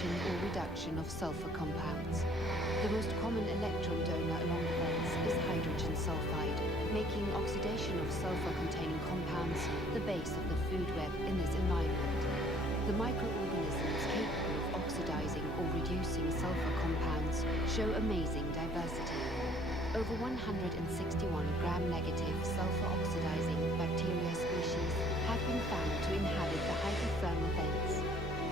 oxidation or reduction of sulfur compounds. The most common electron donor along the vents is hydrogen sulfide, making oxidation of sulfur-containing compounds the base of the food web in this environment. The microorganisms capable of oxidizing or reducing sulfur compounds show amazing diversity. Over 161 gram-negative sulfur-oxidizing bacteria species have been found to inhabit the hydrothermal vents.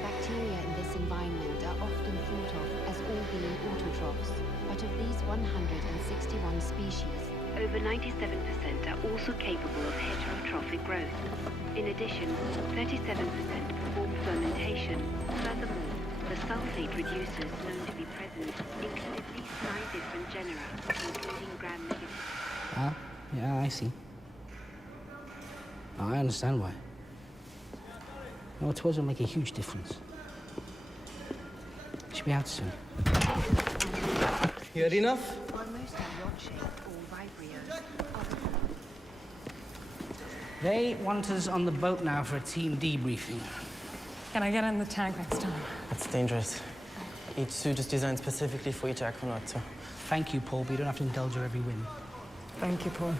Bacteria in this environment are often thought of as all being autotrophs, but of these 161 species, over 97% are also capable of heterotrophic growth. In addition, 37% perform fermentation. Furthermore, the sulfate reducers known to be present include at least 9 different genera, including gram-negative. Ah, yeah, I see. Oh, I understand why. No, tours will make a huge difference. Should be out soon. You had enough? While most are rod-shaped or vibrios, They want us on the boat now for a team debriefing. Can I get in the tank next time? That's dangerous. Each suit is designed specifically for each aquanaut, so... Thank you, Paul, but you don't have to indulge your every whim. Thank you, Paul.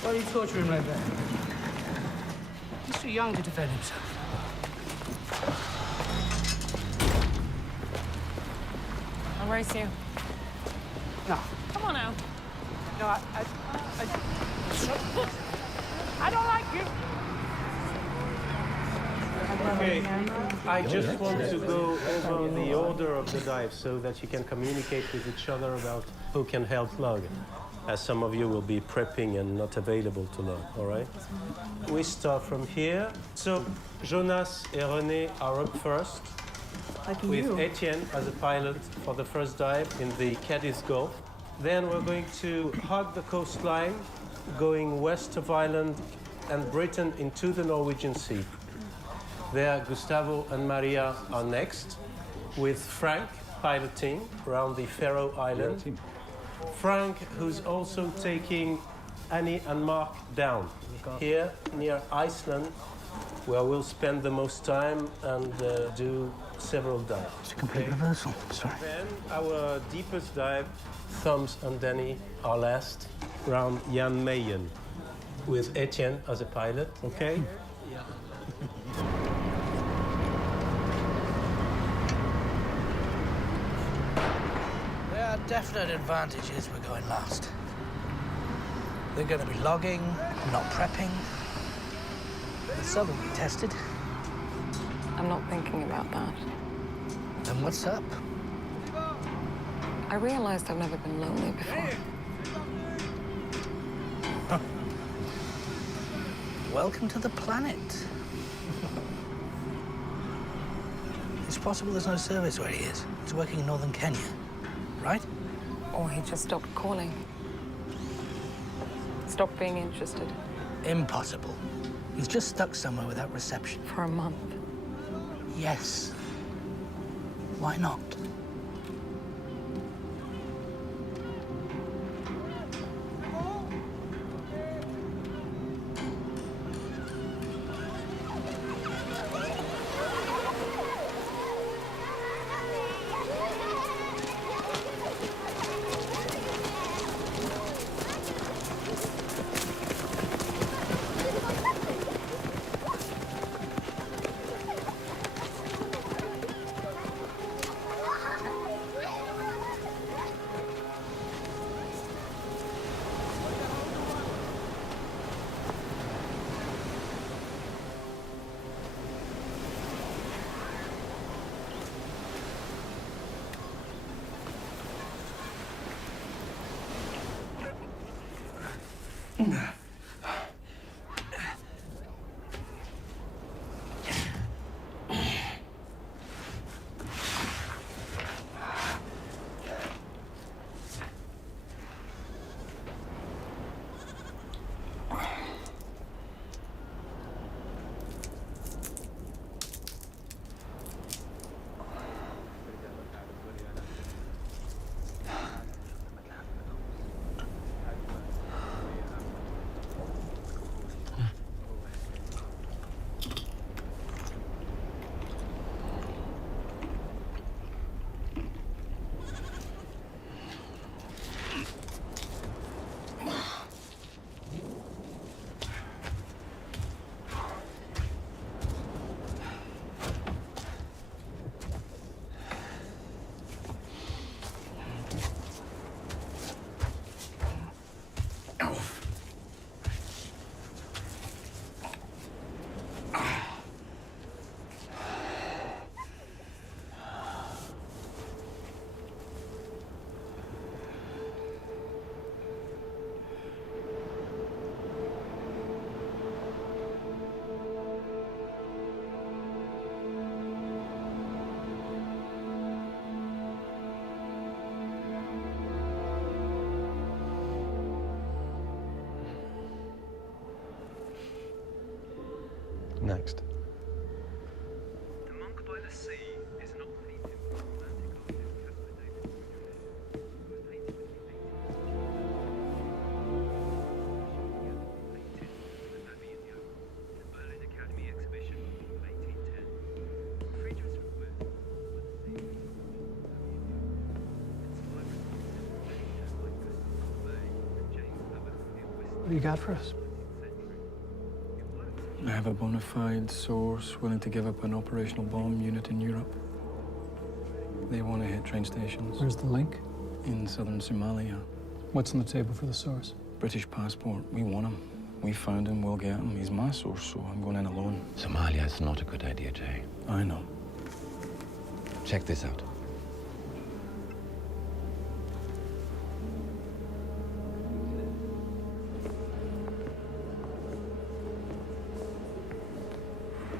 Why are you torturing him like that? He's too young to defend himself. I'll race you. No. Come on now. No, I don't like you. Okay, I just want to go over the order of the dive so that you can communicate with each other about who can help log, as some of you will be prepping and not available to log, all right? We start from here. So Jonas and René are up first, with Etienne as a pilot for the first dive in the Cadiz Gulf. Then we're going to hug the coastline, going west of Ireland and Britain into the Norwegian Sea. There, Gustavo and Maria are next, with Frank piloting around the Faroe Islands. Frank, who's also taking Annie and Mark down, here near Iceland, where we'll spend the most time and do several dives. It's a complete reversal. Sorry. Then our deepest dive, Thumbs and Danny are last, around Jan Mayen, with Etienne as a pilot, okay? Yeah. There are definite advantages we're going last. They're going to be logging, not prepping. The sub will be tested. I'm not thinking about that. Then what's up? I realized I've never been lonely before. Welcome to the planet. It's possible there's no service where he is. He's working in northern Kenya, right? Or he just stopped calling. Stopped being interested. Impossible. He's just stuck somewhere without reception. For a month. Yes. Why not? next. The Monk by the Sea is an painting by romantic artist Caspar David Friedrich, who was painted between 1860 and the Berlin Academy exhibition of 1810. Friedrich's request was the theme of What do you got for us? I have a bona fide source willing to give up an operational bomb unit in Europe. They want to hit train stations. Where's the link? In southern Somalia. What's on the table for the source? British passport. We want him. We found him, we'll get him. He's my source, so I'm going in alone. Somalia is not a good idea, Jay. I know. Check this out.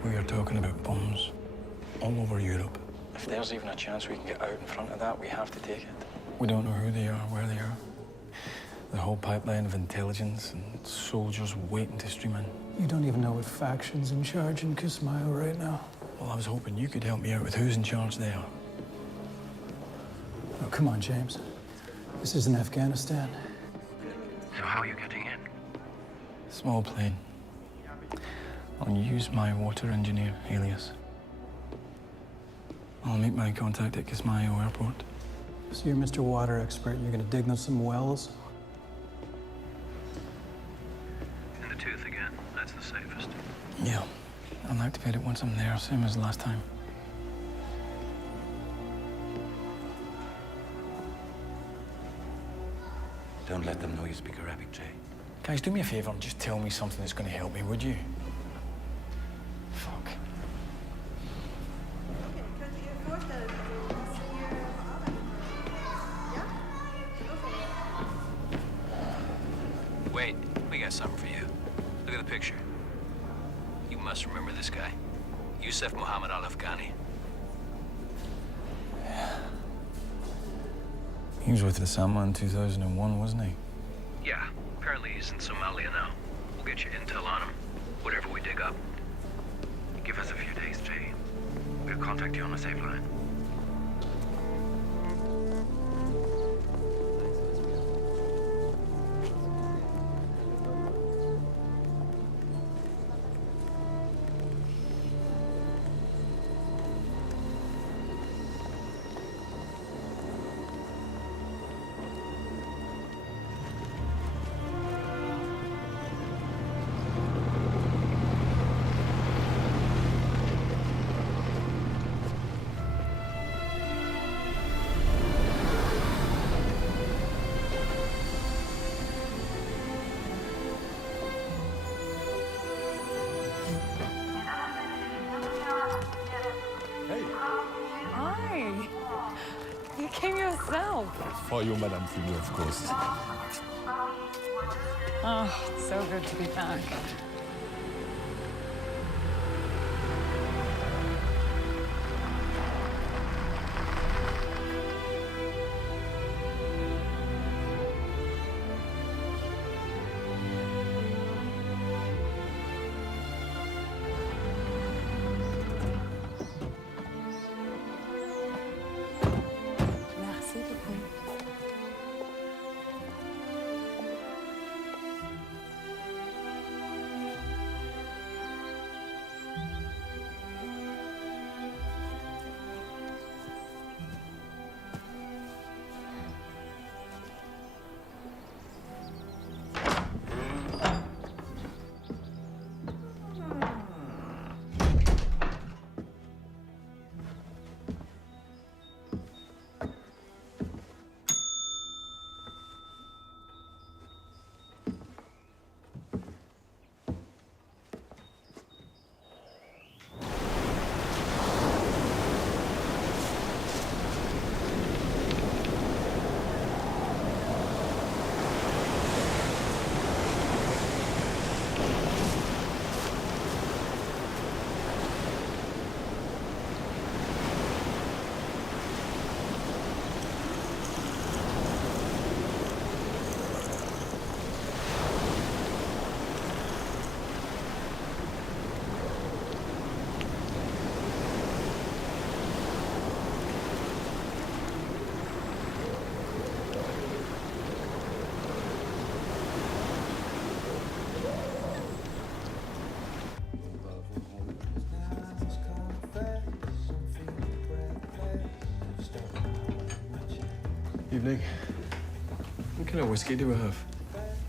We are talking about bombs all over Europe. If there's even a chance we can get out in front of that, we have to take it. We don't know who they are, where they are. The whole pipeline of intelligence and soldiers waiting to stream in. You don't even know what faction's in charge in Kismayo right now. Well, I was hoping you could help me out with who's in charge there. Oh, come on, James. This isn't Afghanistan. So how are you getting in? Small plane. I'll use my water engineer, Alias. I'll make my contact at Kismayo Airport. So you're Mr. Water Expert. You're gonna dig them some wells? in the tooth again. That's the safest. Yeah. I'll activate it once I'm there, same as last time. Don't let them know you speak Arabic, Jay. Guys, do me a favor and just tell me something that's going to help me, would you? Fuck. Wait, we got something for you. Look at the picture. You must remember this guy. Yusuf Muhammad Al-Afghani. He was with the Sama in 2001, wasn't he? Yeah, apparently he's in Somalia now. We'll get you intel on him, whatever we dig up. Give us a few days, Jay. We'll contact you on a safe line. Hi. You came yourself. For you, Madame Fumio, of course. Oh, it's so good to be back. Merci beaucoup. Evening. What kind of whiskey do we have?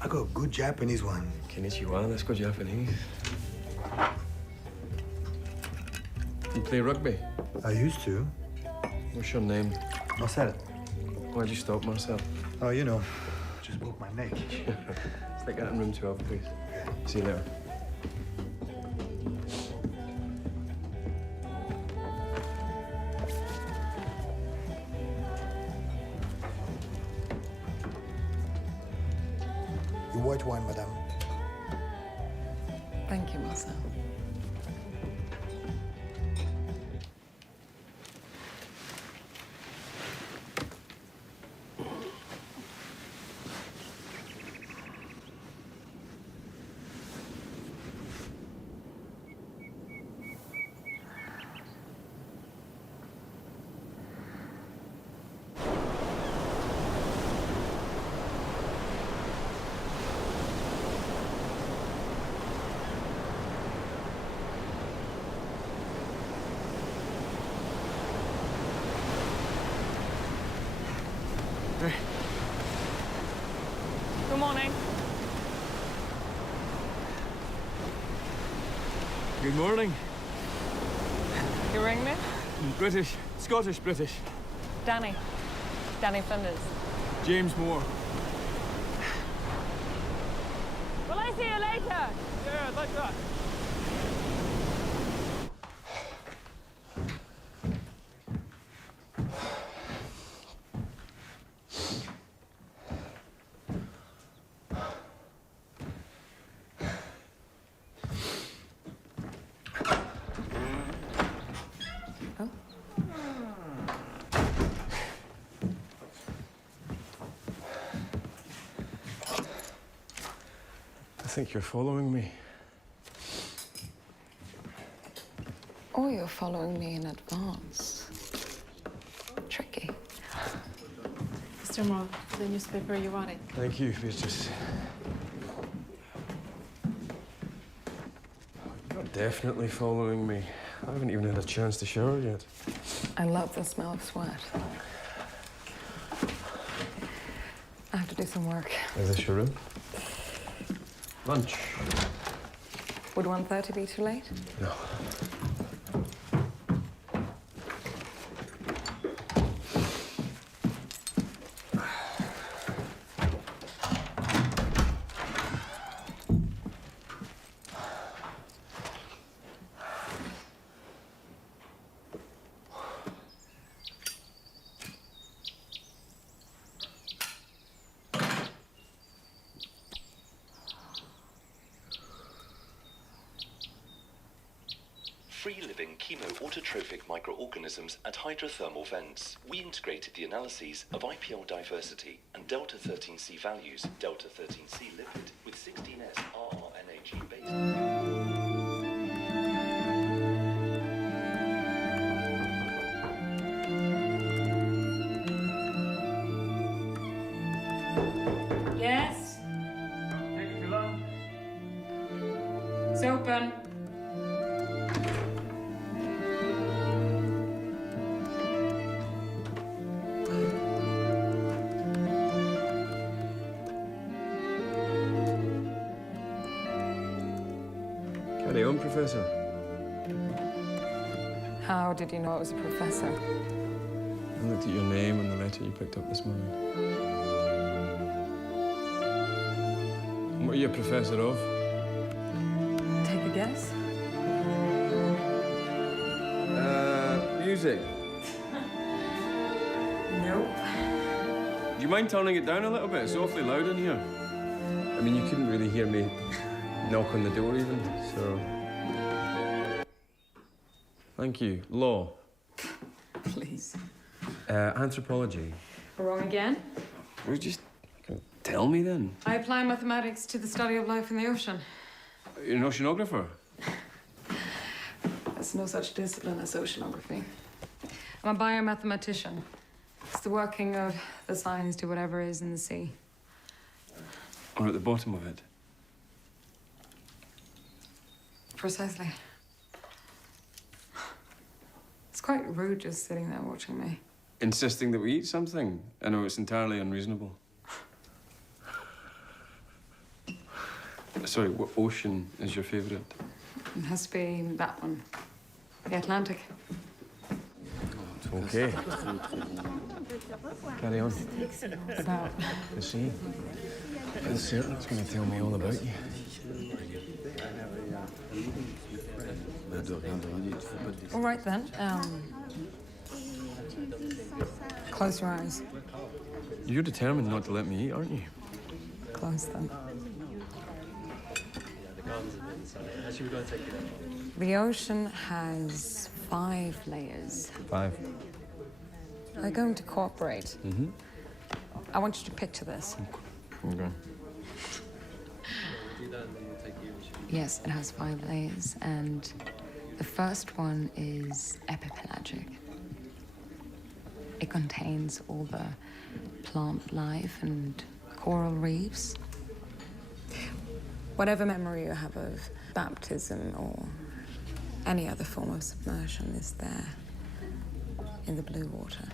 I got a good Japanese one. Konnichiwa, let's go Japanese. You play rugby? I used to. What's your name? Marcel. Why'd you stop, Marcel? Oh, you know, just broke my neck. It's like that in room 12, please. See you later. Your white wine, madame. Thank you, Marcel. Good morning. Good morning. You ring me? British. Scottish British. Danny. Danny Flinders. James Moore. Will I see you later? Yeah, like that. I think you're following me. Or you're following me in advance. Tricky. Mr. Moore, the newspaper you wanted. Thank you, Beatrice. You're definitely following me. I haven't even had a chance to shower yet. I love the smell of sweat. I have to do some work. Is this your room? Lunch. Would 1:30 be too late? No. Free-living chemoautotrophic microorganisms at hydrothermal vents. We integrated the analyses of IPL diversity and delta-13C values, delta-13C lipid, with 16S rRNAG base. Yes? Take it too long. It's open. Carry on, Professor. How did you know it was a professor? I looked at your name and the letter you picked up this morning. What are you a professor of? Take a guess. Music. Nope. Do you mind turning it down a little bit? It's awfully loud in here. I mean, you couldn't really hear me knock on the door even, so... Thank you. Law. Please. Anthropology. Wrong again? Well, just tell me then. I apply mathematics to the study of life in the ocean. You're an oceanographer? There's no such discipline as oceanography. I'm a biomathematician. It's the working of the science to whatever is in the sea. Or at the bottom of it? Precisely. It's quite rude just sitting there watching me. insisting that we eat something. I know it's entirely unreasonable. Sorry, what ocean is your favourite? It has to be that one, the Atlantic. Okay. Carry on. So, The sea. The serpent's going to tell me all about you. all right then. Close your eyes. You're determined not to let me eat, aren't you? Close them. The ocean has 5 layers. 5. They're going to cooperate. Mm-hmm. I want you to picture this. Okay. Yes, it has 5 layers, and the first one is epipelagic. It contains all the plant life and coral reefs. Whatever memory you have of baptism or any other form of submersion is there in the blue water.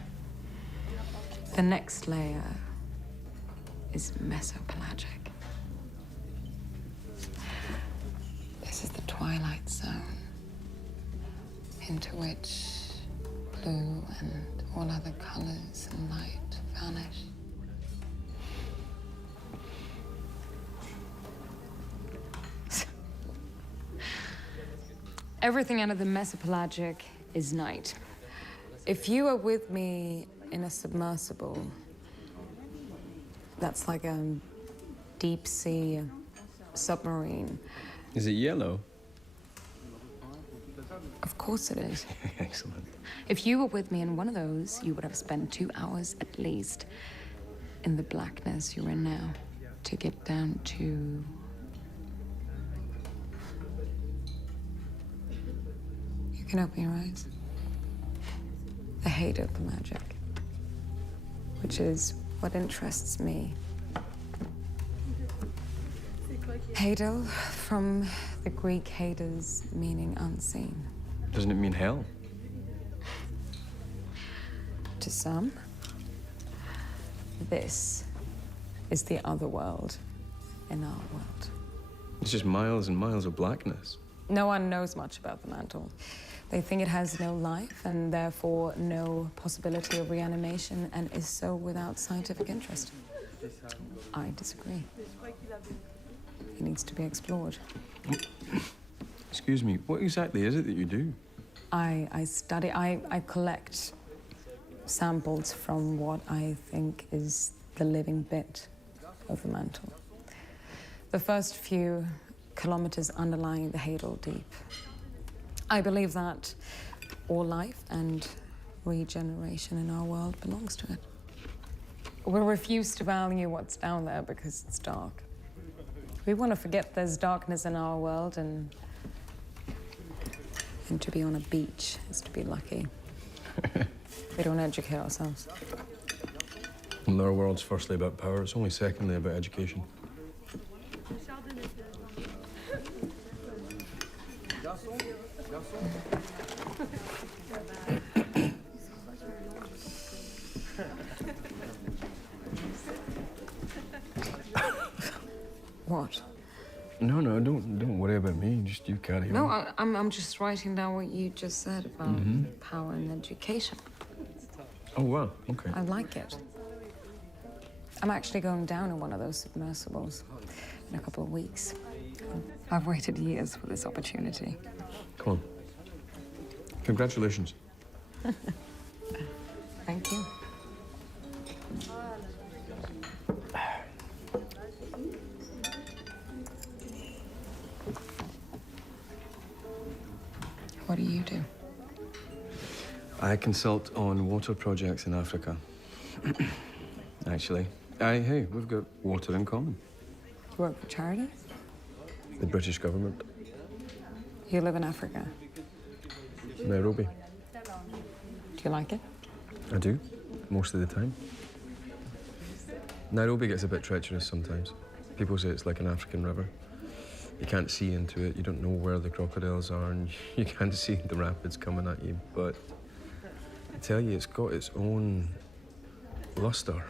The next layer is mesopelagic. This is the twilight zone into which blue and all other colors and light vanish. Everything under the mesopelagic is night. If you are with me in a submersible, that's like a deep sea submarine. Is it yellow? Of course it is. Excellent. If you were with me in one of those, you would have spent 2 hours at least in the blackness you're in now to get down to... You can open your eyes. The Hadopelagic, which is what interests me. Hadal, from the Greek Hades, meaning unseen. Doesn't it mean hell? To some, this is the other world in our world. It's just miles and miles of blackness. No one knows much about the mantle. They think it has no life and therefore no possibility of reanimation and is so without scientific interest. I disagree. It needs to be explored. Excuse me, what exactly is it that you do? I collect samples from what I think is the living bit of the mantle. The first few kilometers underlying the Hadal Deep. I believe that all life and regeneration in our world belongs to it. We refuse to value what's down there because it's dark. We want to forget there's darkness in our world, and to be on a beach is to be lucky. We don't educate ourselves. Well, our world's firstly about power, it's only secondly about education. What? No, don't worry about me. Just you carry on. No, I'm just writing down what you just said about power and education. Oh, wow, okay. I like it. I'm actually going down in one of those submersibles in a couple of weeks. I've waited years for this opportunity. Come on. Congratulations. Thank you. What do you do? I consult on water projects in Africa. Actually. Hey, we've got water in common. You work for charity? The British government. You live in Africa? Nairobi. Do you like it? I do, most of the time. Nairobi gets a bit treacherous sometimes. People say it's like an African river. You can't see into it, you don't know where the crocodiles are, and you can't see the rapids coming at you, but tell you, it's got its own luster.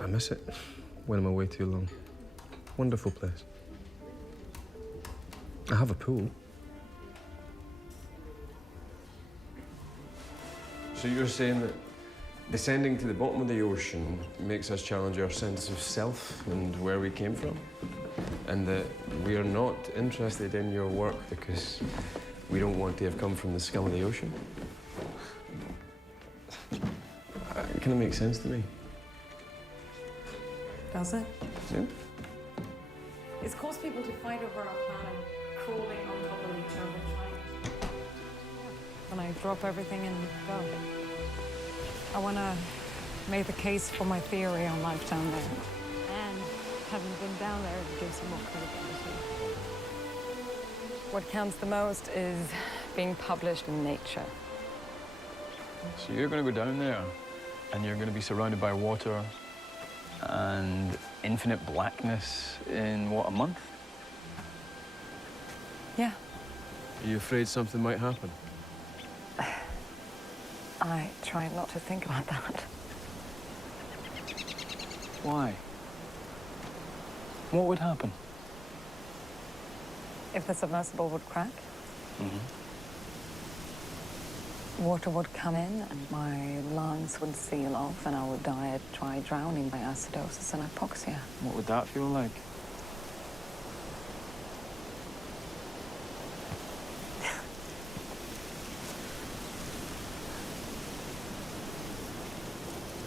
I miss it when I'm away too long. Wonderful place. I have a pool. So you're saying that descending to the bottom of the ocean makes us challenge our sense of self and where we came from? And that we are not interested in your work because we don't want to have come from the scum of the ocean? It kind of makes sense to me. Does it? Yeah? It's caused people to fight over our planet, crawling on top of each other, trying. When I drop everything and go, I want to make the case for my theory on life down there. And having been down there, it gives you more credibility. What counts the most is being published in Nature. So you're going to go down there, and you're going to be surrounded by water and infinite blackness in, what, a month? Yeah. Are you afraid something might happen? I try not to think about that. Why? What would happen? If the submersible would crack, Mm-hmm. water would come in and my lungs would seal off and I would die a dry drowning by acidosis and hypoxia. What would that feel like?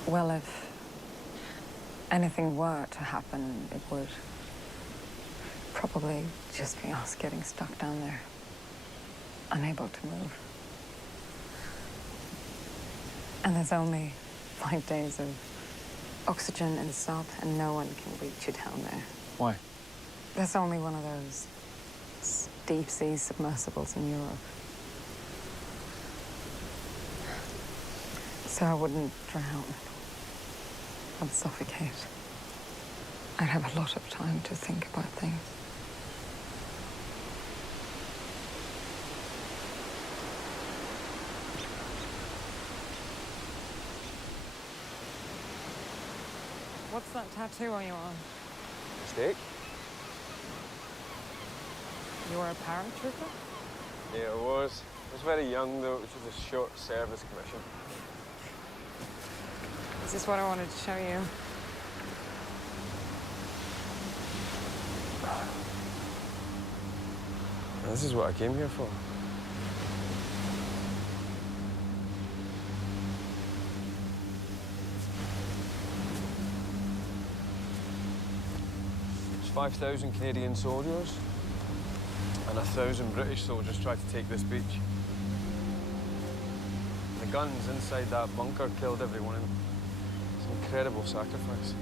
Well, if anything were to happen, it would probably just be us getting stuck down there, unable to move. And there's only 5 days of oxygen in the sub, and no one can reach you down there. Why? There's only one of those deep-sea submersibles in Europe. So I wouldn't drown. I'd suffocate. I'd have a lot of time to think about things. What's that tattoo on your arm? Mistake? You were a paratrooper? Yeah, it was. I was very young, though. It was just a short service commission. Is this what I wanted to show you? This is what I came here for. There's 5,000 Canadian soldiers and 1,000 British soldiers tried to take this beach. The guns inside that bunker killed everyone in them. It's an incredible sacrifice.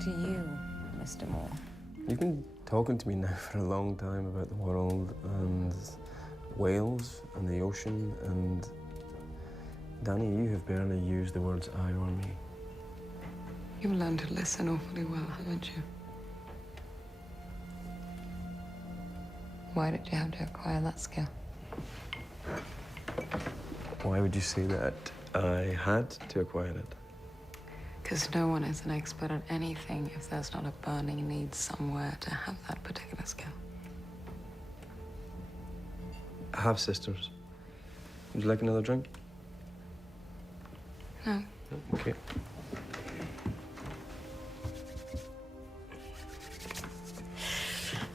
To you, Mr. Moore. You've been talking to me now for a long time about the world and whales and the ocean, and Danny, you have barely used the words I or me. You've learned to listen awfully well, haven't you? Why did you have to acquire that skill? Why would you say that I had to acquire it? Because no one is an expert at anything if there's not a burning need somewhere to have that particular skill. I have sisters. Would you like another drink? No. Okay.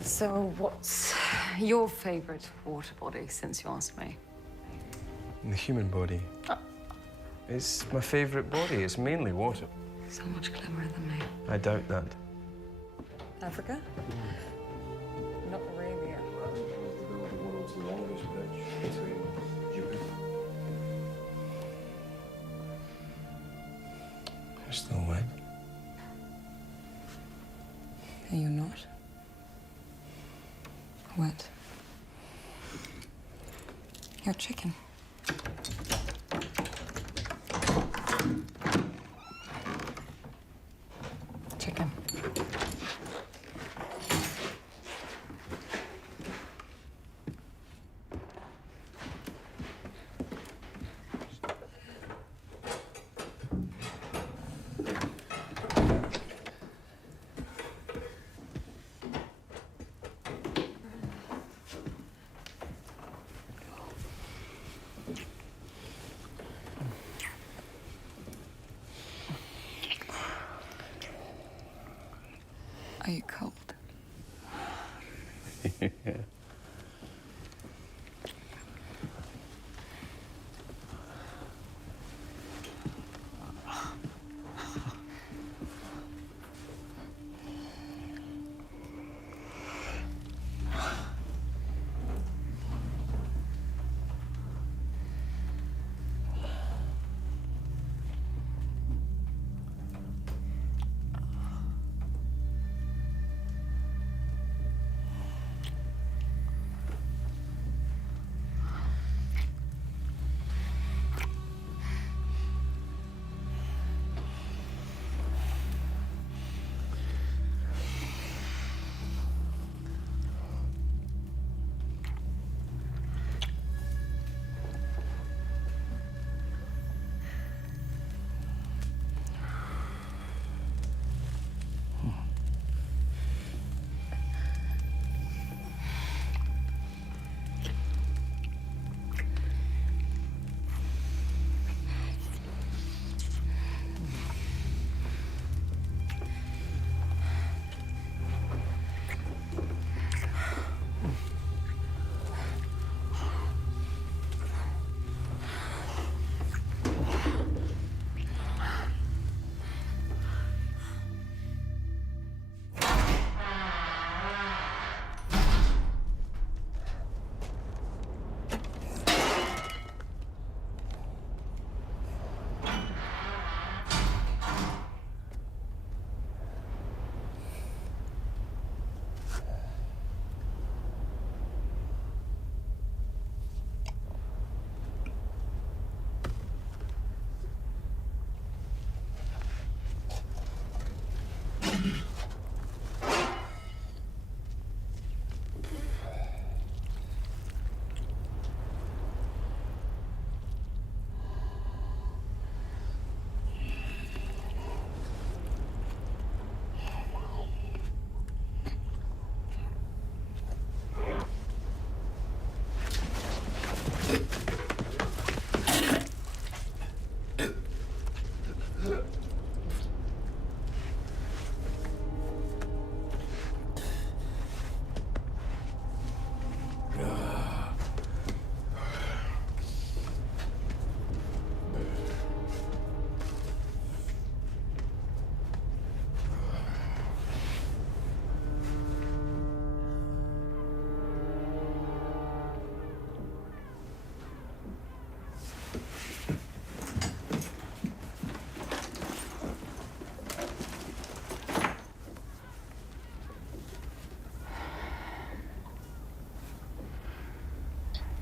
So what's your favorite water body, since you asked me? The human body. It's my favorite body. It's mainly water. So much cleverer than me. I doubt that. Africa? Not Arabia. The world's longest bridge between Jupiter. You're still wet. Are you not? Wet. You're chicken. Chicken. Are you cold?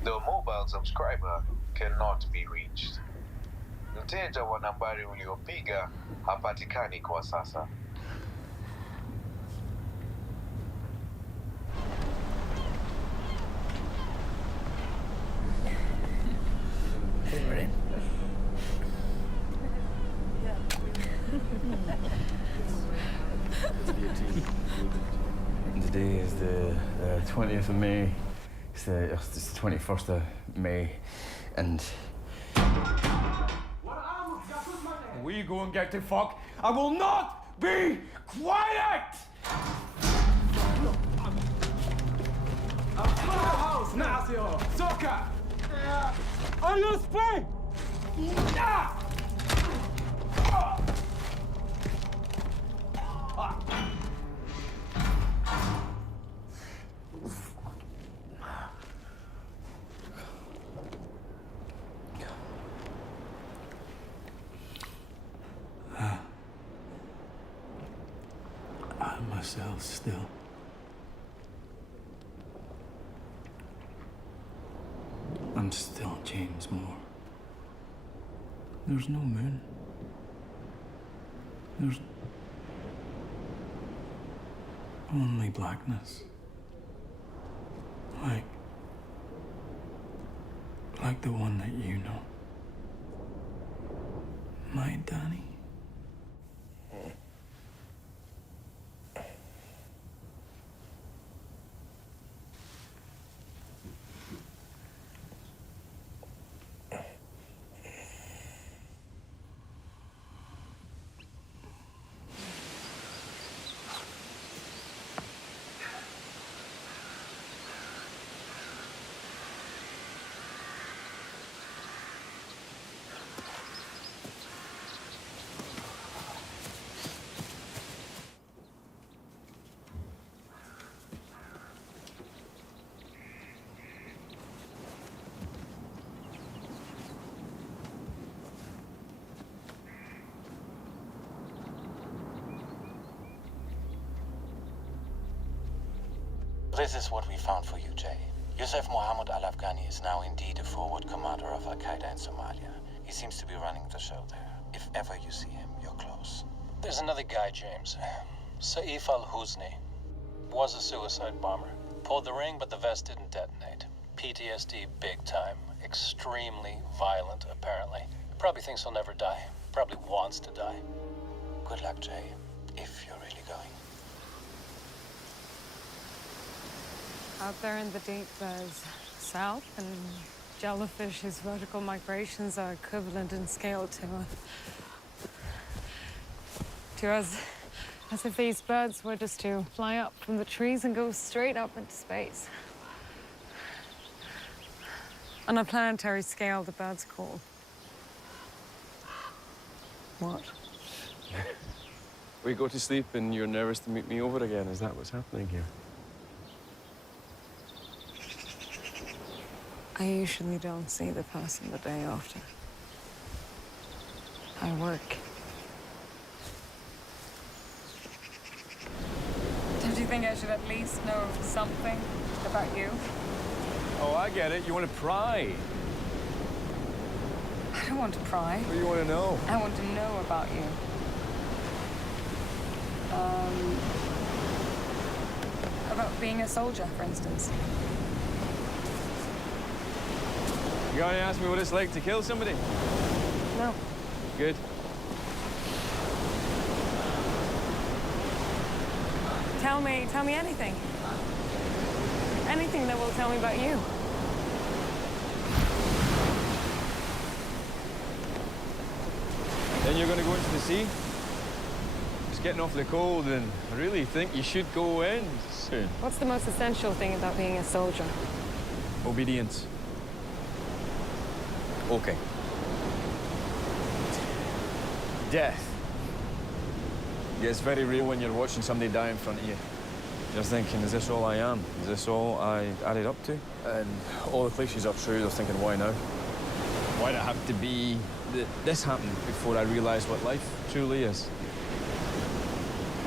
The mobile subscriber cannot be reached. Mteja wa nambari uliopiga hapatikani kwa sasa. Today is the 20th of May. It's the 21st of May, and we go and get to fuck. I will not be quiet. Are you spy? I'm myself still. I'm still James Moore. There's no moon. There's only blackness. Like the one that you know. My Danny. This is what we found for you, Jay. Yusuf Mohammed Al-Afghani is now indeed a forward commander of Al-Qaeda in Somalia. He seems to be running the show there. If ever you see him, you're close. There's another guy, James. Saif al-Husni. Was a suicide bomber. Pulled the ring, but the vest didn't detonate. PTSD big time. Extremely violent, apparently. Probably thinks he'll never die. Probably wants to die. Good luck, Jay, if you're really going. Out there in the deep, there's south, and jellyfish's vertical migrations are equivalent in scale to us. As if these birds were just to fly up from the trees and go straight up into space. On a planetary scale, the birds call. What? We go to sleep and you're nervous to meet me over again. Is that what's happening here? I usually don't see the person the day after. I work. Don't you think I should at least know something about you? Oh, I get it. You want to pry. I don't want to pry. What do you want to know? I want to know about you. About being a soldier, for instance. You gonna ask me what it's like to kill somebody? No. Good. Tell me anything. Anything that will tell me about you. Then you're gonna go into the sea? It's getting awfully cold, and I really think you should go in soon. What's the most essential thing about being a soldier? Obedience. Okay. Death. Gets very real when you're watching somebody die in front of you. You're thinking, is this all I am? Is this all I added up to? And all the cliches are true. You're thinking, why now? Why'd it have to be that this happened before I realized what life truly is?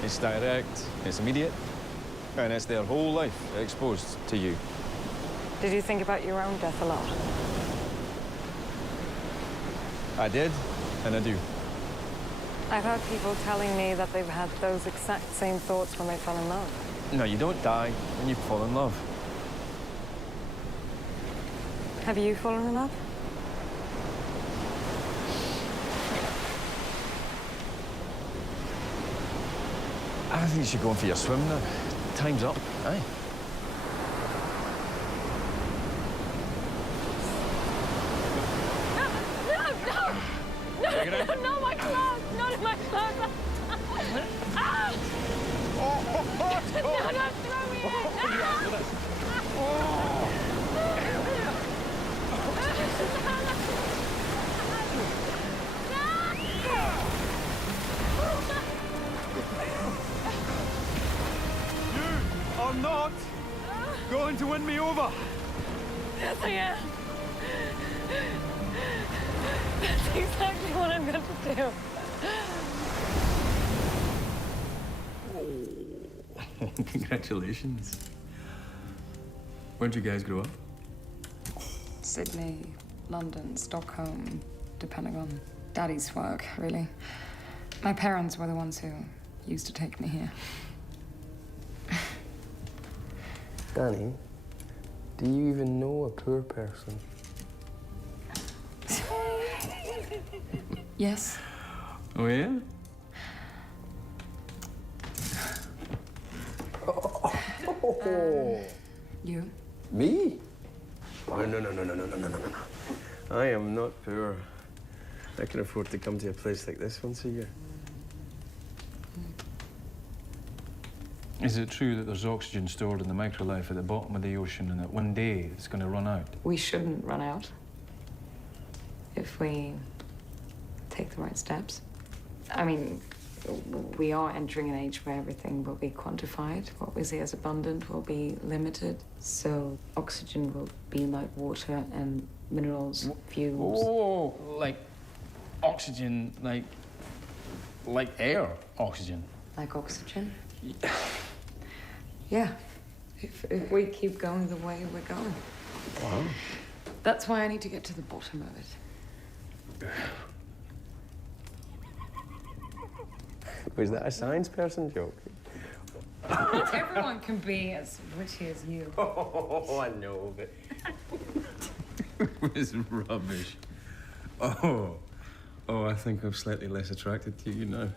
It's direct, it's immediate, and it's their whole life exposed to you. Did you think about your own death a lot? I did. And I do. I've heard people telling me that they've had those exact same thoughts when they fell in love. No, you don't die when you fall in love. Have you fallen in love? I think you should go in for your swim now. Time's up. Aye. No, my clothes! Not my clothes! Ah! No, throw me in! You are not going to win me over. Yes, I am. That's exactly what I'm going to do. Congratulations. Where'd you guys grow up? Sydney, London, Stockholm, depending on Daddy's work, really. My parents were the ones who used to take me here. Danny, do you even know a poor person? Yes. Oh, yeah? You? Me? Oh, no. I am not poor. I can afford to come to a place like this once a year. Is it true that there's oxygen stored in the microlife at the bottom of the ocean and that one day it's going to run out? We shouldn't run out if we take the right steps. I mean, we are entering an age where everything will be quantified. What we see as abundant will be limited. So oxygen will be like water and minerals, fuels. Oh, like oxygen, like air oxygen. Like oxygen? Yeah. If we keep going the way we're going. Wow. That's why I need to get to the bottom of it. Was that a science person joke? Not everyone can be as witty as you. Oh, I know, but... It was rubbish. Oh, I think I'm slightly less attracted to you now.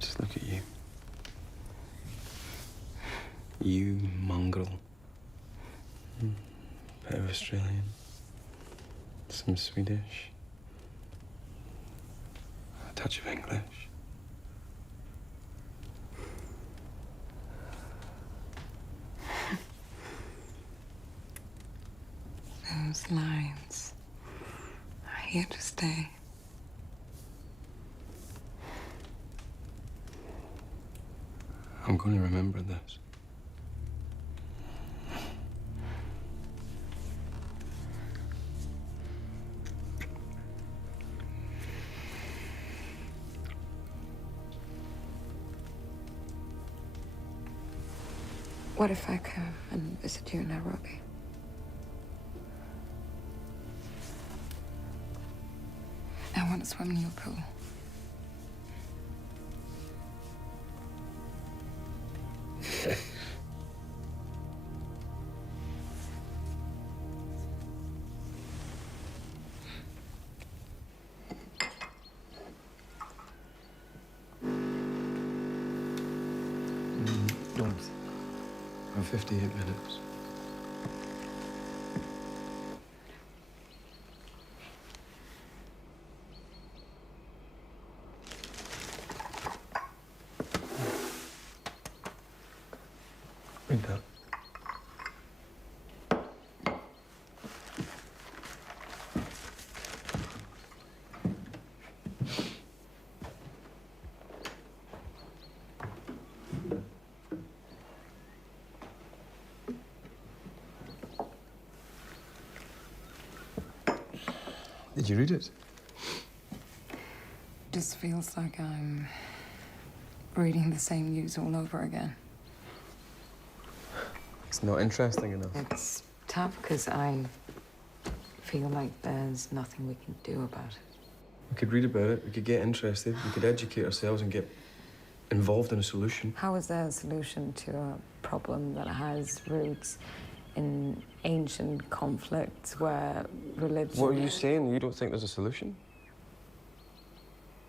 Just look at you. You mongrel. Bit of Australian. Some Swedish. A touch of English. Those lines are here to stay. I'm going to remember this. What if I come and visit you in Nairobi? I want to swim in your pool. Don't. I'm 58 minutes. Read that. Did you read it? Just feels like I'm reading the same news all over again. It's not interesting enough. It's tough because I feel like there's nothing we can do about it. We could read about it, we could get interested, we could educate ourselves and get involved in a solution. How is there a solution to a problem that has roots in ancient conflicts where religion... What are you saying? You don't think there's a solution?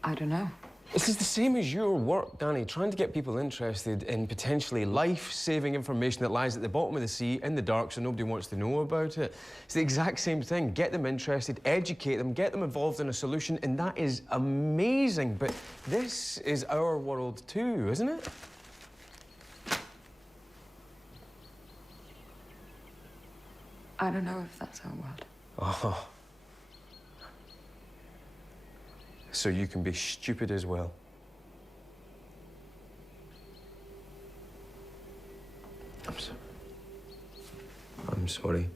I don't know. This is the same as your work, Danny, trying to get people interested in potentially life-saving information that lies at the bottom of the sea in the dark so nobody wants to know about it. It's the exact same thing. Get them interested, educate them, get them involved in a solution, and that is amazing. But this is our world too, isn't it? I don't know if that's our world. Oh. So you can be stupid as well. I'm sorry.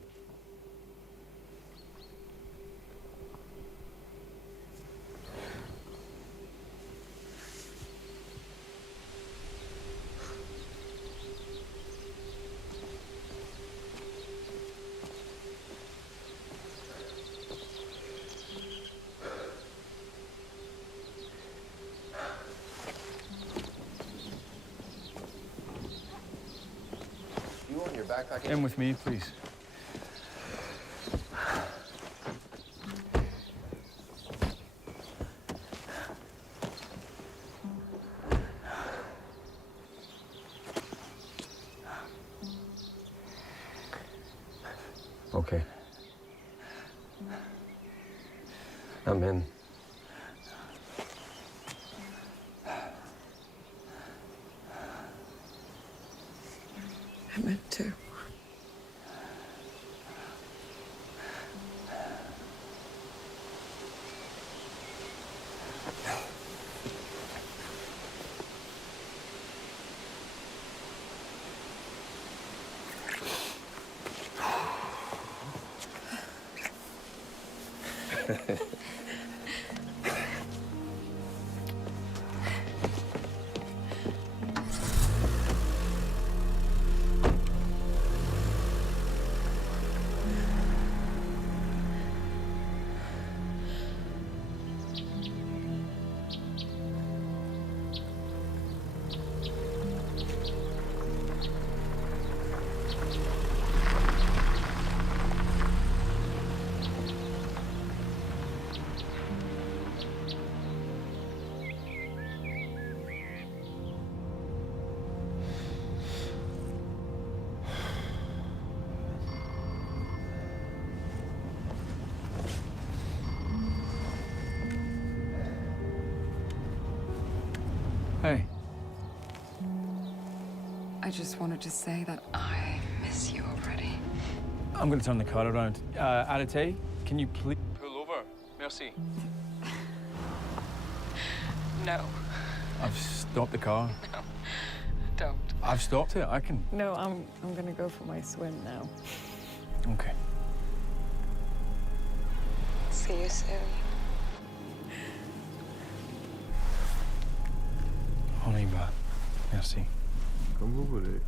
In with me, please. Okay. I'm in. I'm in too. Hey. I just wanted to say that I miss you already. I'm going to turn the car around. Arate, can you please pull over? Merci. No. I've stopped the car. No. Don't. I've stopped it. I can... No, I'm gonna go for my swim now. Okay. See you soon. On y va. Merci. Comme vous voulez.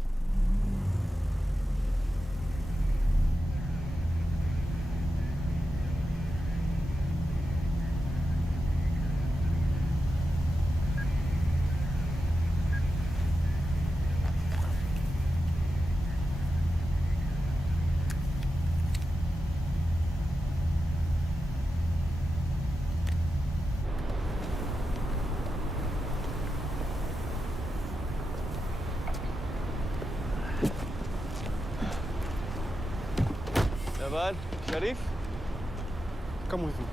Nabad, Sharif, come with me.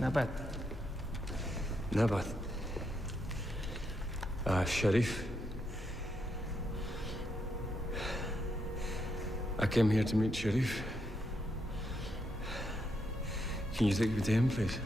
Nabad. Nabath. Sharif. I came here to meet Sharif. Can you take me to him, please?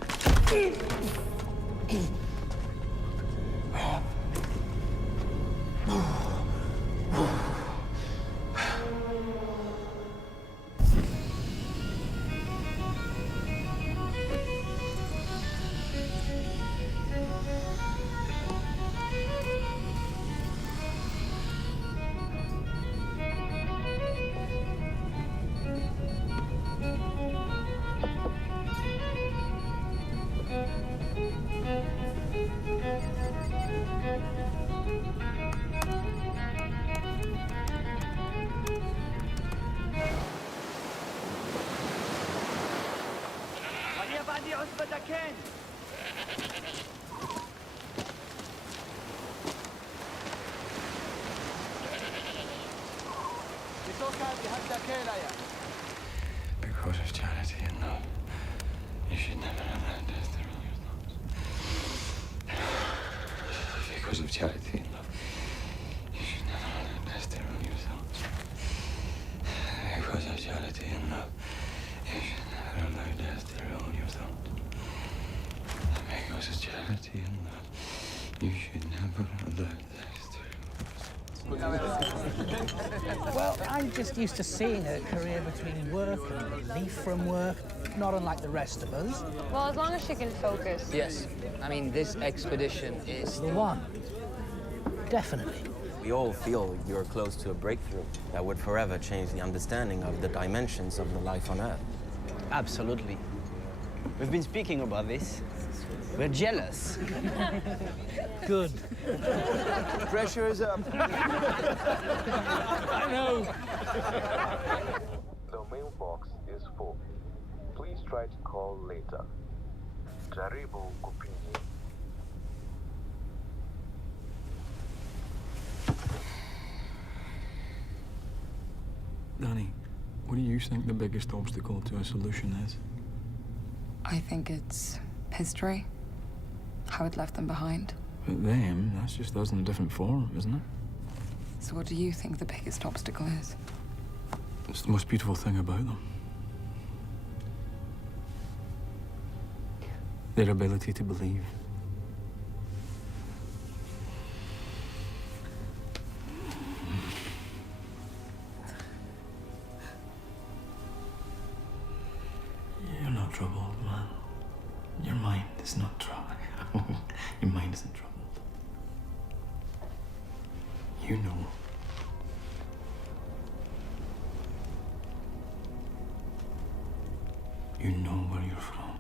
Ken! Because of charity and love, you should never allow death to rule your thoughts. Because of charity and love, you should never allow death to rule your thoughts. Because of charity and love, you should never allow death to rule your thoughts. Because of charity and love, you should never allow death to Well, I'm just used to seeing her career between work and relief from work, not unlike the rest of us. Well, as long as she can focus. Yes. I mean, this expedition is The one. Definitely. We all feel you're close to a breakthrough that would forever change the understanding of the dimensions of the life on Earth. Absolutely. We've been speaking about this. We're jealous. Good. Pressure is up. I know. The mailbox is full. Please try to call later. Jaribu kupingi. Danny, what do you think the biggest obstacle to a solution is? I think it's history. How it left them behind. But them, that's just us in a different form, isn't it? So what do you think the biggest obstacle is? It's the most beautiful thing about them. Their ability to believe. You're not troubled, man. Your mind is not troubled. Your mind isn't troubled. You know. You know where you're from.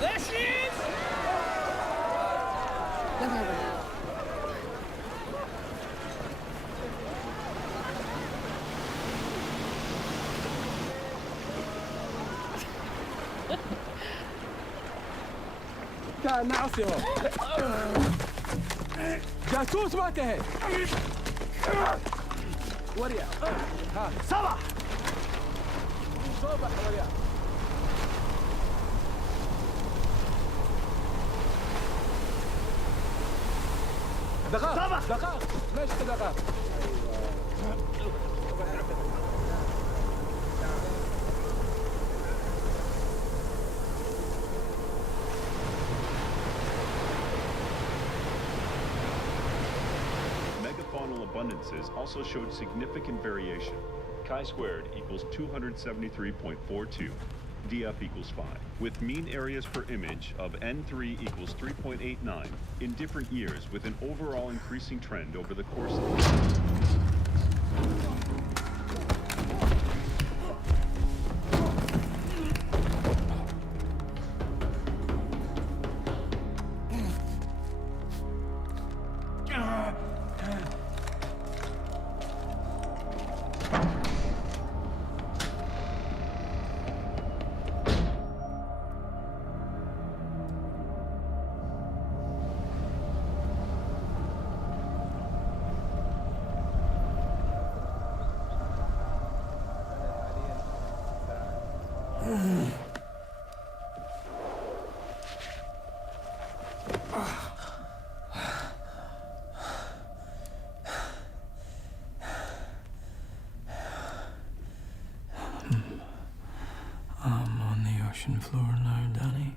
There she is! Look over. تعال نعصيه جاسوس ما انتهى وريا ها صبح صبح وريا دقائق دقائق ليش دقائق Megafaunal abundances also showed significant variation. Chi-squared equals 273.42. DF equals 5, with mean areas per image of N3 equals 3.89 in different years, with an overall increasing trend over the course of the year. I'm on the ocean floor now, Danny.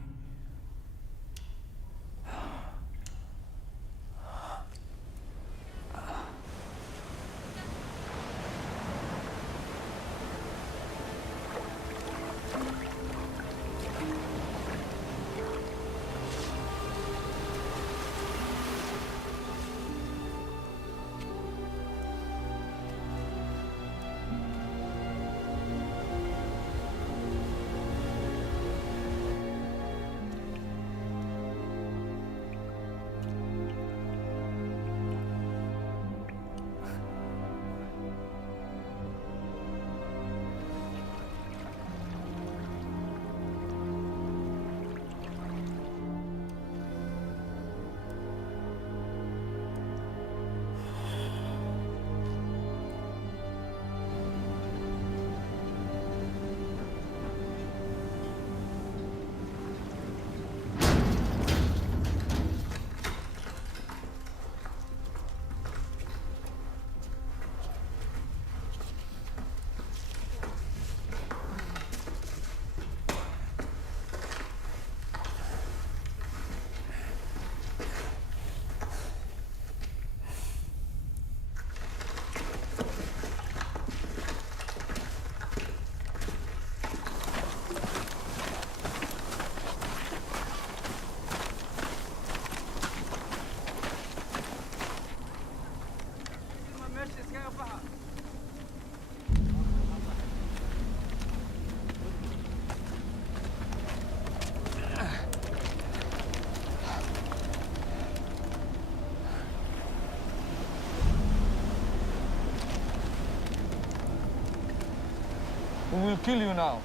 We will kill you now.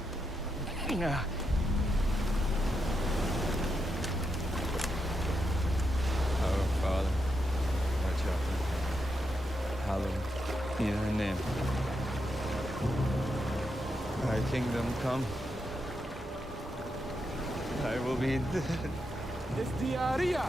Our Father, which art in heaven, hallowed be thy name. Thy kingdom come. Thy will be done. It's diarrhea.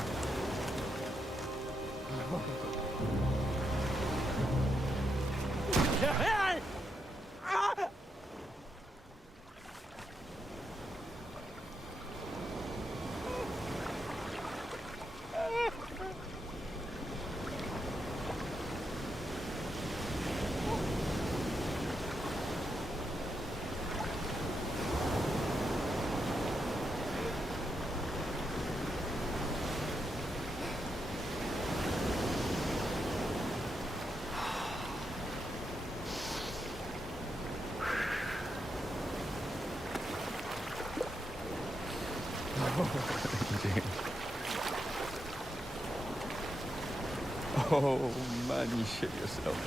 James. Oh, man, you shit yourself.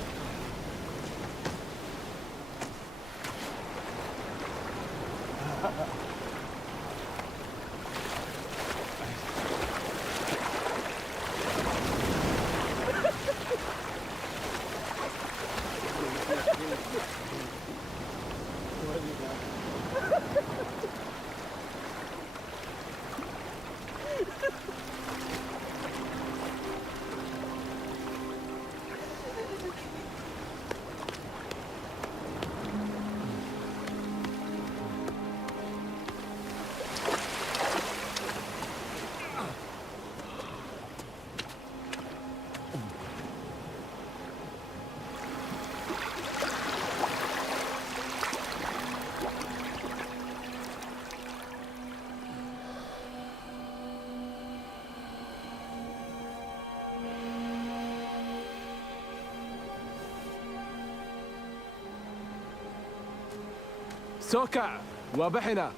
سوكا وبحنا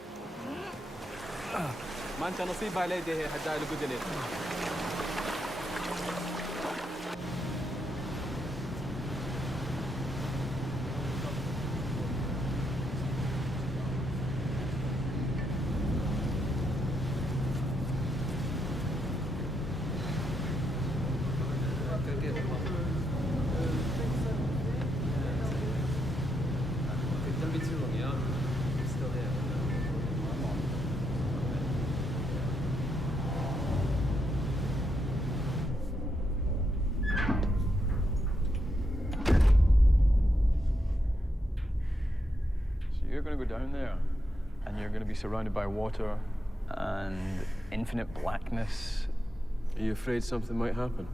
ما انت نصيبها ليدي هي حداي القدلي You're going to go down there, and you're going to be surrounded by water and infinite blackness. Are you afraid something might happen?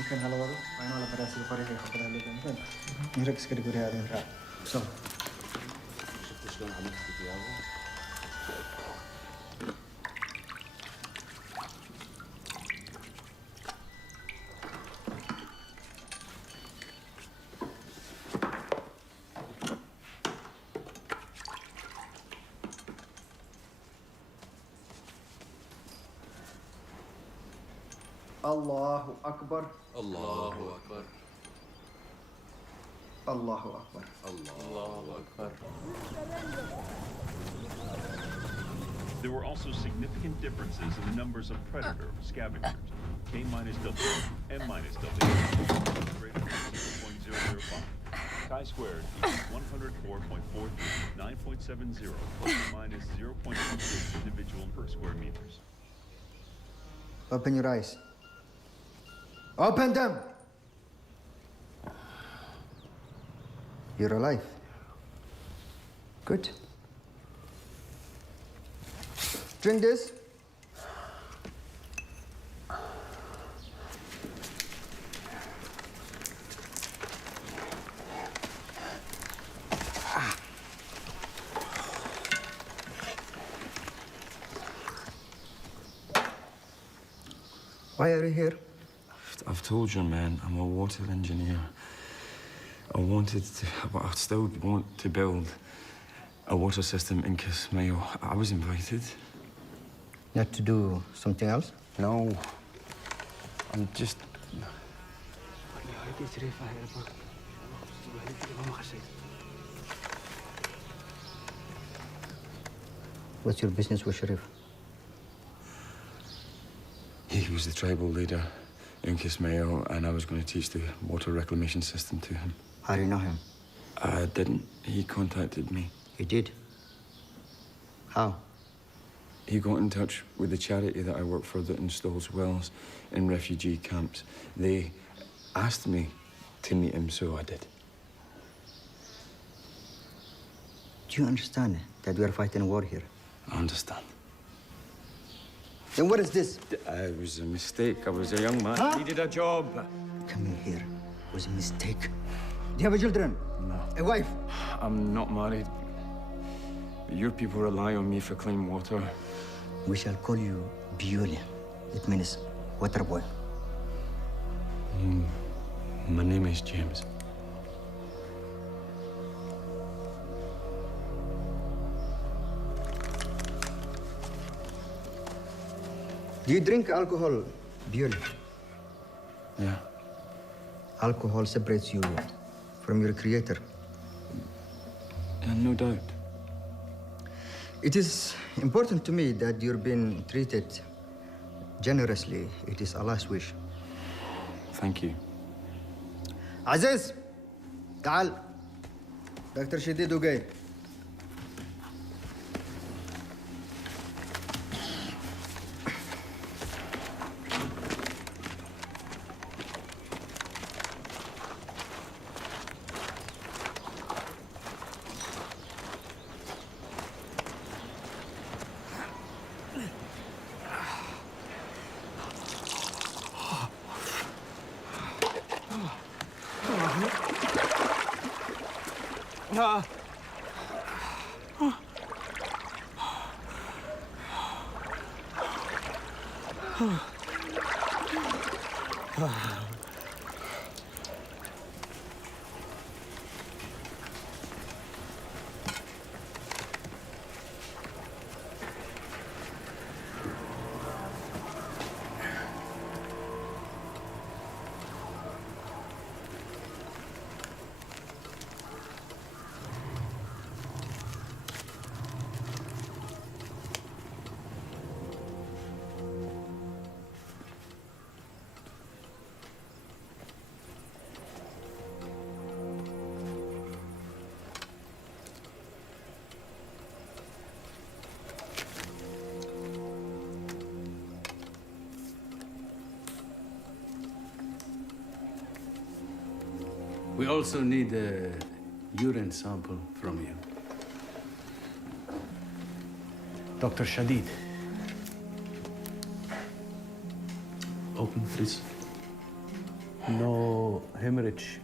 Mungkin hal baru, final operasi Korea yang kita lakukan kan, mirip sekali Korea dan Irak. So. Allahu Akbar. Allahu Akbar. Allahu Akbar. Allahu Akbar. There were also significant differences in the numbers of predator scavengers. K minus W, M minus W, greater than 0.005. Chi-squared equals 104.43, 9.70, plus or minus 0.16 individual per square meters. Open your eyes. Open them! You're alive. Good. Drink this. Why are you here? I've told you, man, I'm a water engineer. I still want to build a water system in Kismayo. I was invited. Not to do something else? No. I'm just... What's your business with Sharif? He was the tribal leader in Kismayo, and I was going to teach the water reclamation system to him. How do you know him? I didn't. He contacted me. He did? How? He got in touch with the charity that I work for that installs wells in refugee camps. They asked me to meet him, so I did. Do you understand that we are fighting a war here? I understand. Then what is this? It was a mistake. I was a young man. Huh? I needed a job. Coming here was a mistake. Do you have children? No. A wife? I'm not married. Your people rely on me for clean water. We shall call you Biole. It means water boy. My name is James. Do you drink alcohol, Biole? Yeah. Alcohol separates you from your creator. No doubt. It is important to me that you're being treated generously. It is Allah's wish. Thank you. عزيز تعال دكتور شديد وجاي. We also need a urine sample from you. Dr. Shadid. Open, please. No hemorrhage.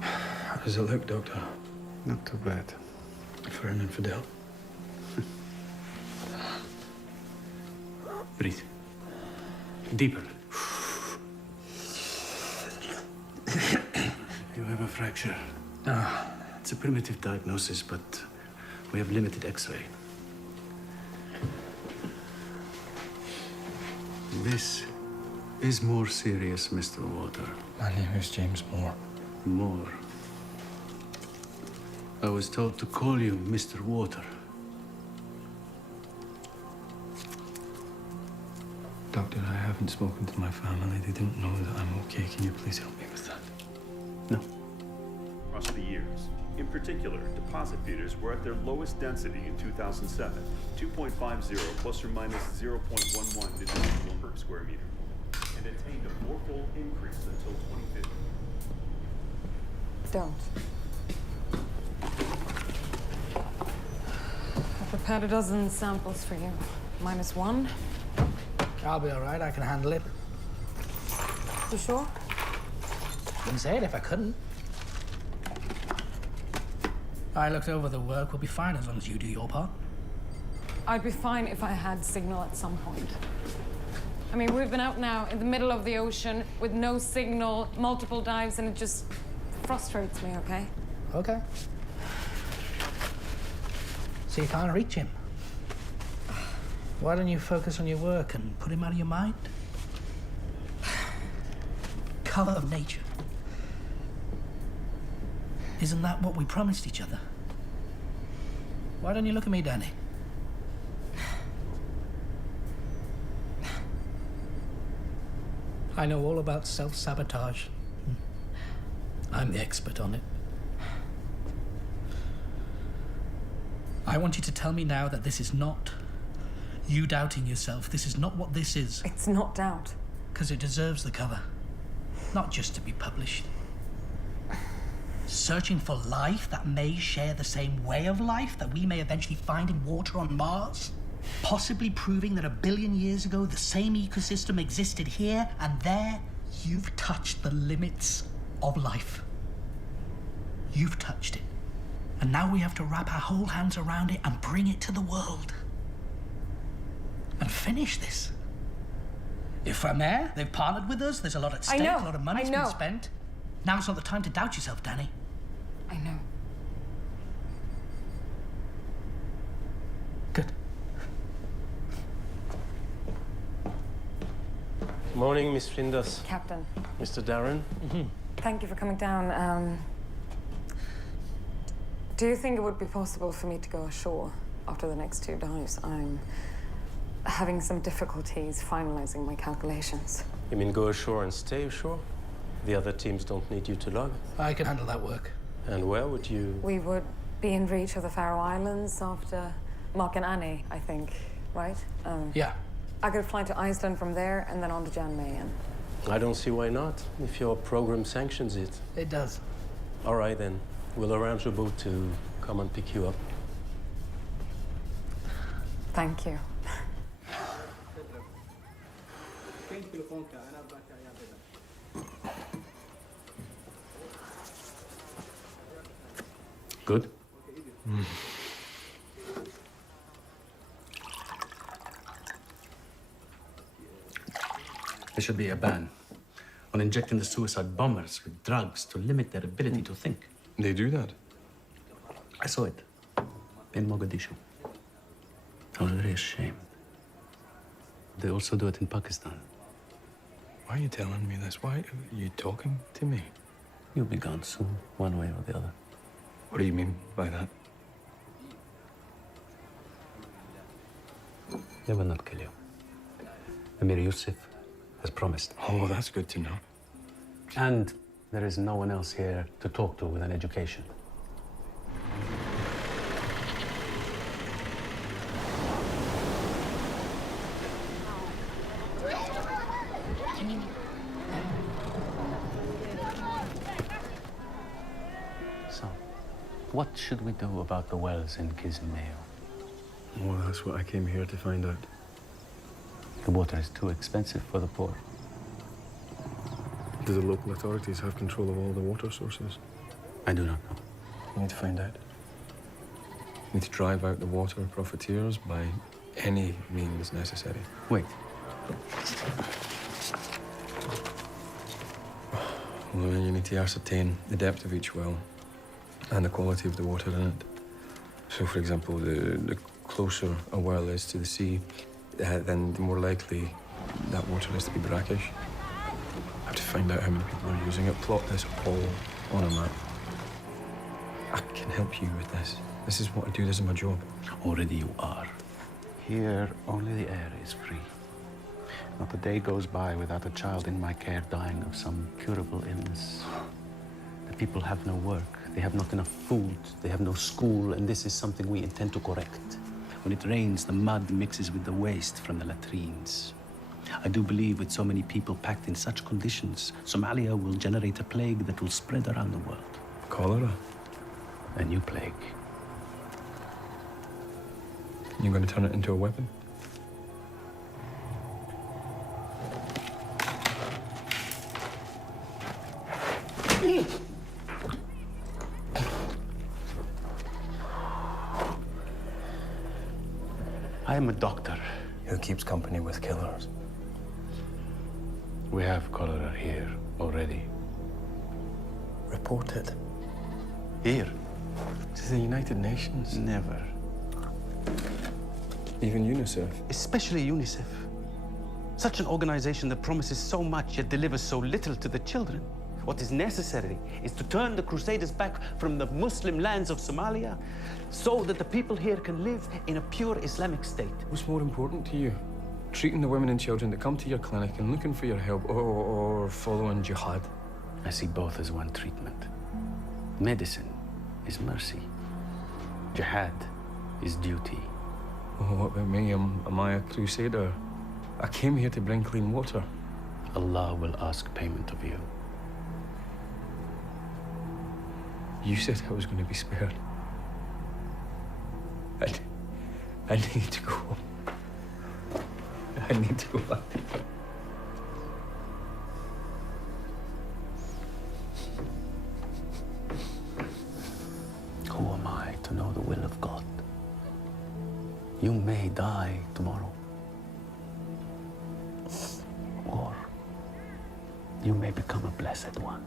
How does it look, Doctor? Not too bad. For an infidel. Breathe. Deeper. You have a fracture. It's a primitive diagnosis, but we have limited X-ray. This is more serious, Mr. Water. My name is James Moore. Moore. I was told to call you Mr. Water. Doctor, I haven't spoken to my family. They didn't know that I'm okay. Can you please help me with that? No. Across the years. In particular, deposit feeders were at their lowest density in 2007, 2.50 plus or minus 0.11 individual per square meter, and attained a fourfold increase until 2050. Don't. I prepared a dozen samples for you. -1. I'll be all right. I can handle it. You sure? Wouldn't say it if I couldn't. I looked over the work. We'll be fine as long as you do your part. I'd be fine if I had signal at some point. I mean, we've been out now in the middle of the ocean with no signal, multiple dives, and it just frustrates me, okay? Okay. So you can't reach him? Why don't you focus on your work and put him out of your mind? Cover of nature. Isn't that what we promised each other? Why don't you look at me, Danny? I know all about self-sabotage. I'm the expert on it. I want you to tell me now that this is not you doubting yourself. This is not what this is. It's not doubt. Because it deserves the cover. Not just to be published. Searching for life that may share the same way of life that we may eventually find in water on Mars. Possibly proving that 1 billion years ago the same ecosystem existed here and there. You've touched the limits of life. You've touched it. And now we have to wrap our whole hands around it and bring it to the world. And finish this. If I'm there, they've partnered with us, there's a lot at stake, a lot of money's been spent. Now's not the time to doubt yourself, Danny. I know. Good. Morning, Miss Flinders. Captain. Mr. Darren. Thank you for coming down. Do you think it would be possible for me to go ashore after the next 2 dives? I'm having some difficulties finalizing my calculations. You mean go ashore and stay ashore? The other teams don't need you to log? I can handle that work. And where would you... We would be in reach of the Faroe Islands after Mark and Annie, I think, right? Yeah. I could fly to Iceland from there and then on to Jan Mayen. I don't see why not, if your program sanctions it. It does. All right, then. We'll arrange a boat to come and pick you up. Thank you. Good? There should be a ban on injecting the suicide bombers with drugs to limit their ability to think. They do that? I saw it in Mogadishu. I was very ashamed. They also do it in Pakistan. Why are you telling me this? Why are you talking to me? You'll be gone soon, one way or the other. What do you mean by that? They will not kill you. Emir Yusuf has promised. Oh, that's good to know. And there is no one else here to talk to with an education. So, what should we do about the wells in Kismayo? Well, that's what I came here to find out. The water is too expensive for the poor. Do the local authorities have control of all the water sources? I do not know. We need to find out. We need to drive out the water profiteers by any means necessary. Wait. Well, then you need to ascertain the depth of each well and the quality of the water in it. So, for example, the closer a well is to the sea, then the more likely that water is to be brackish. I have to find out how many people are using it, plot this all on a map. I can help you with this. This is what I do, this is my job. Already you are. Here, only the air is free. Not a day goes by without a child in my care dying of some curable illness. The people have no work, they have not enough food, they have no school, and this is something we intend to correct. When it rains, the mud mixes with the waste from the latrines. I do believe with so many people packed in such conditions, Somalia will generate a plague that will spread around the world. Cholera? A new plague. You're going to turn it into a weapon? I am a doctor. Who keeps company with killers? We have cholera here already. Report it. Here? To the United Nations? Never. Even UNICEF? Especially UNICEF. Such an organization that promises so much yet delivers so little to the children. What is necessary is to turn the Crusaders back from the Muslim lands of Somalia so that the people here can live in a pure Islamic state. What's more important to you? Treating the women and children that come to your clinic and looking for your help, or following jihad? I see both as one treatment. Medicine is mercy. Jihad is duty. Oh, what about me? Am I a crusader? I came here to bring clean water. Allah will ask payment of you. You said I was going to be spared. I need to go. I need to go back. Who am I to know the will of God? You may die tomorrow. Or you may become a blessed one.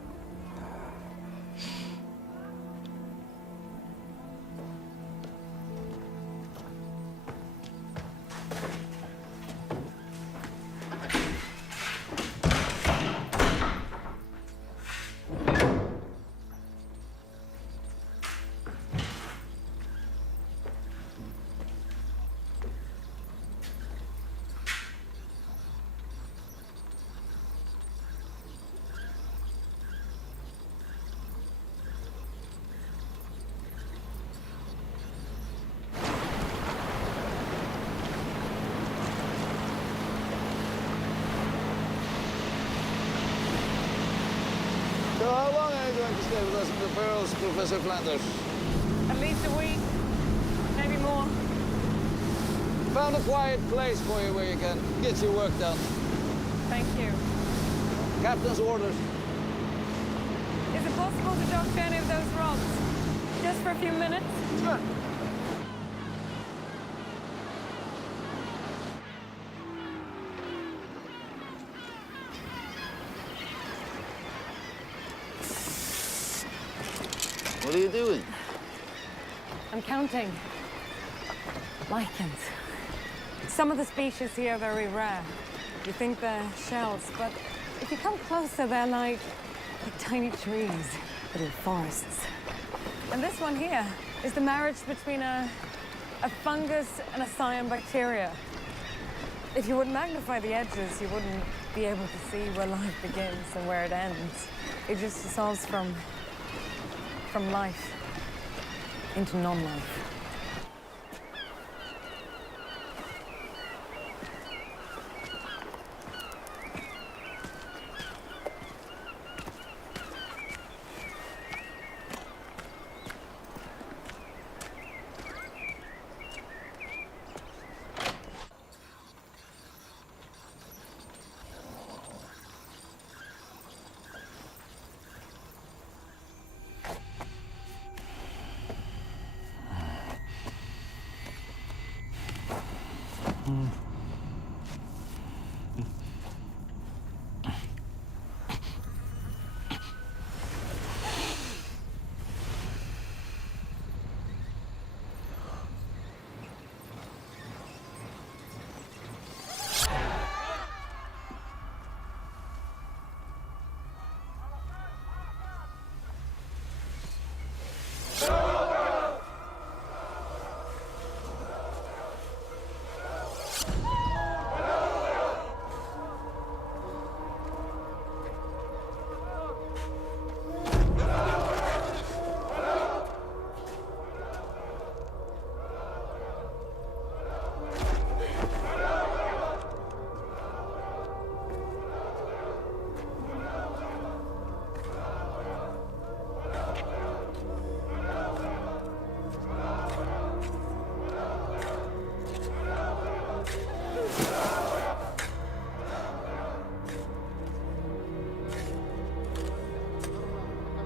So how long are you going to stay with us in the Pearls, Professor Flanders? At least a week, maybe more. Found a quiet place for you where you can get your work done. Thank you. Captain's orders. Is it possible to dock any of those rocks? Just for a few minutes? Sure. What are you doing? I'm counting. Lichens. Some of the species here are very rare. You think they're shells, but if you come closer, they're like tiny trees, little forests. And this one here is the marriage between a fungus and a cyanobacteria. If you would magnify the edges, you wouldn't be able to see where life begins and where it ends. It just dissolves from life into non-life.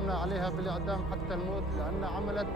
حكمنا عليها بالإعدام حتى الموت لأنها عملت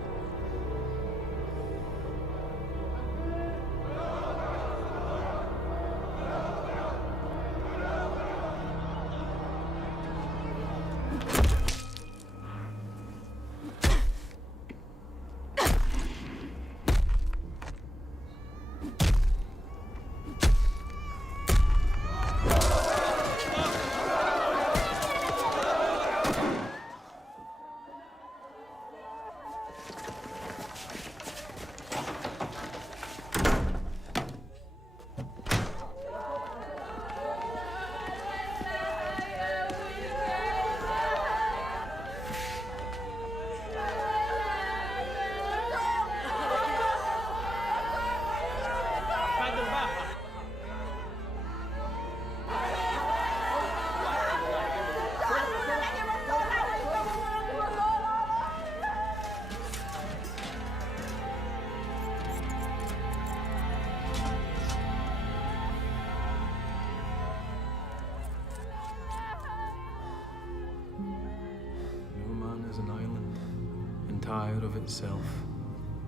Entire of itself.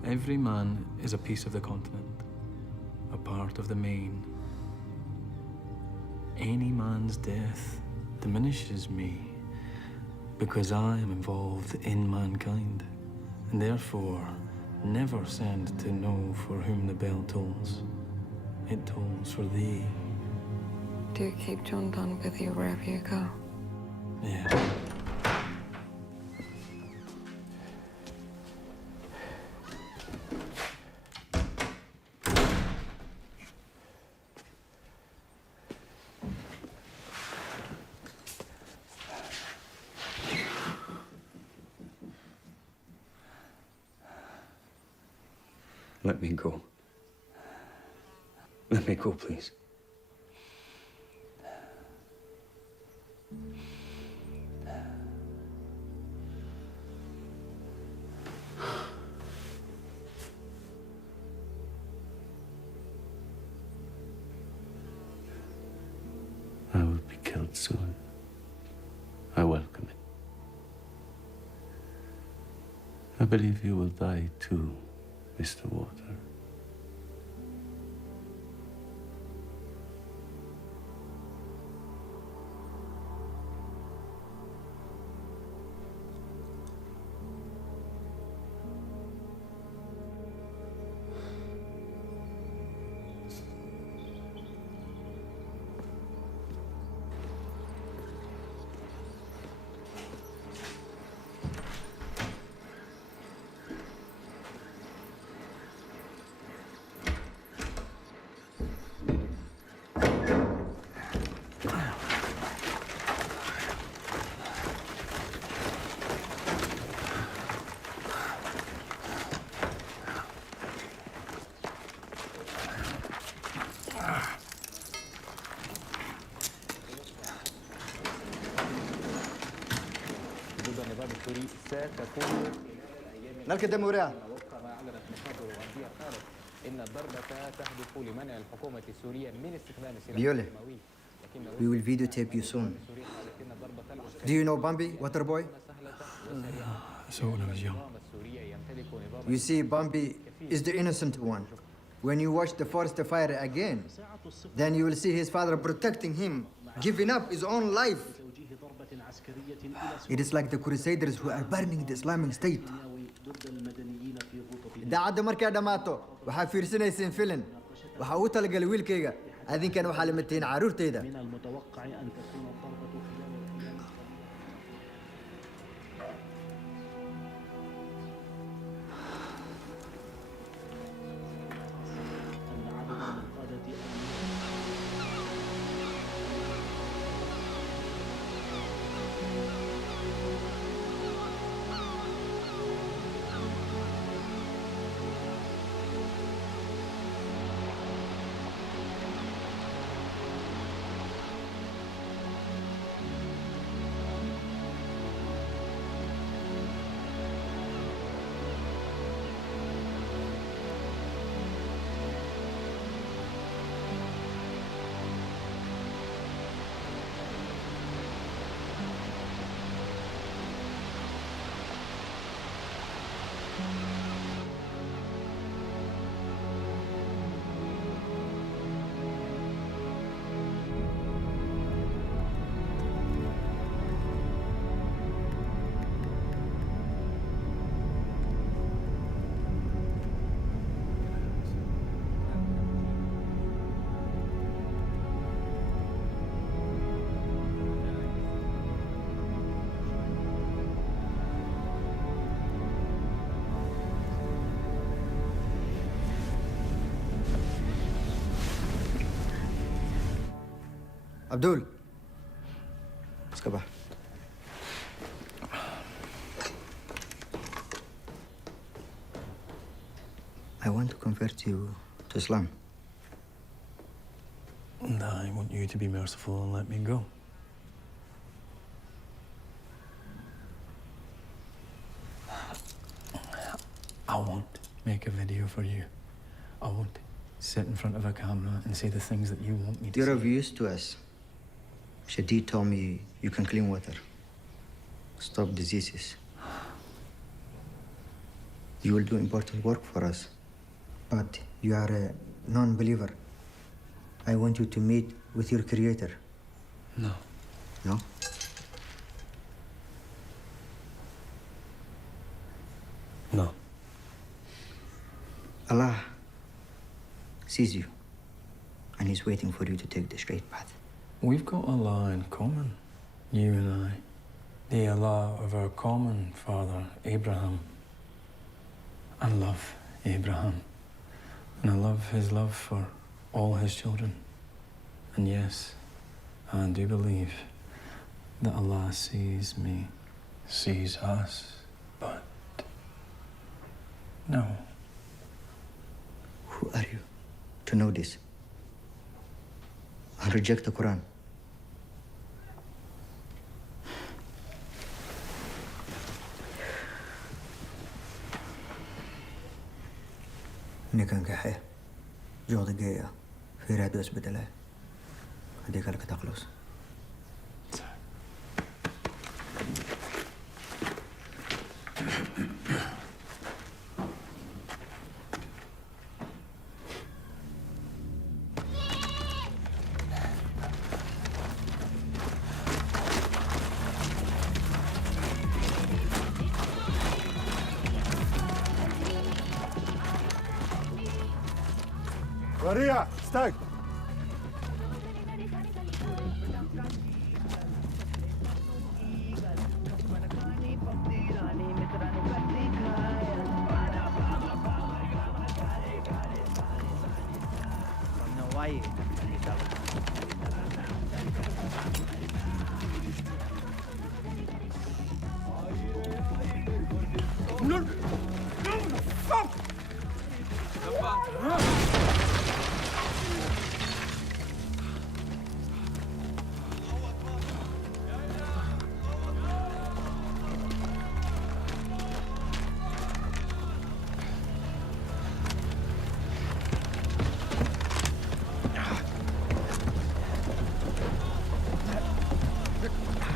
Every man is a piece of the continent, a part of the main. Any man's death diminishes me because I am involved in mankind, and therefore never send to know for whom the bell tolls. It tolls for thee. Do you keep John Donne with you wherever you go? Yeah. Let me go. Let me go, please. I will be killed soon. I welcome it. I believe you will die too, Mr. Water. نلقى دم وراه. إن الضربة تهدف لمنع الحكومة السورية من استخدام السلاح Biole, النووي. we will videotape you soon. Do you know Bambi, Waterboy? So when I was young. You see, Bambi is the innocent one. When you watch the forest fire again, then you will see his father protecting him, giving up his own life. It is like the Crusaders who are burning the Islamic State. daacadda markaa dhammaato waxaa fiirsanayseen filim waxaa ugu talagalay wiilkayga adinkan waxaa lamatiin carruurtayda Abdul. Skabah. I want to convert you to Islam. And I want you to be merciful and let me go. I won't make a video for you. I won't sit in front of a camera and say the things that you want me to You're say. of use to us. Shadid told me you can clean water, stop diseases. You will do important work for us. But you are a non-believer. I want you to meet with your creator. No. No? No. Allah sees you, and he's waiting for you to take the straight path. We've got Allah in common, you and I. The Allah of our common father, Abraham. I love Abraham. And I love his love for all his children. And yes, I do believe that Allah sees me, sees us, but no. Who are you to know this? And reject the Quran. ninkan kaxe jooda geeya fiiraad waa isbedelaa haddii kale ka taqlus Maria, stag!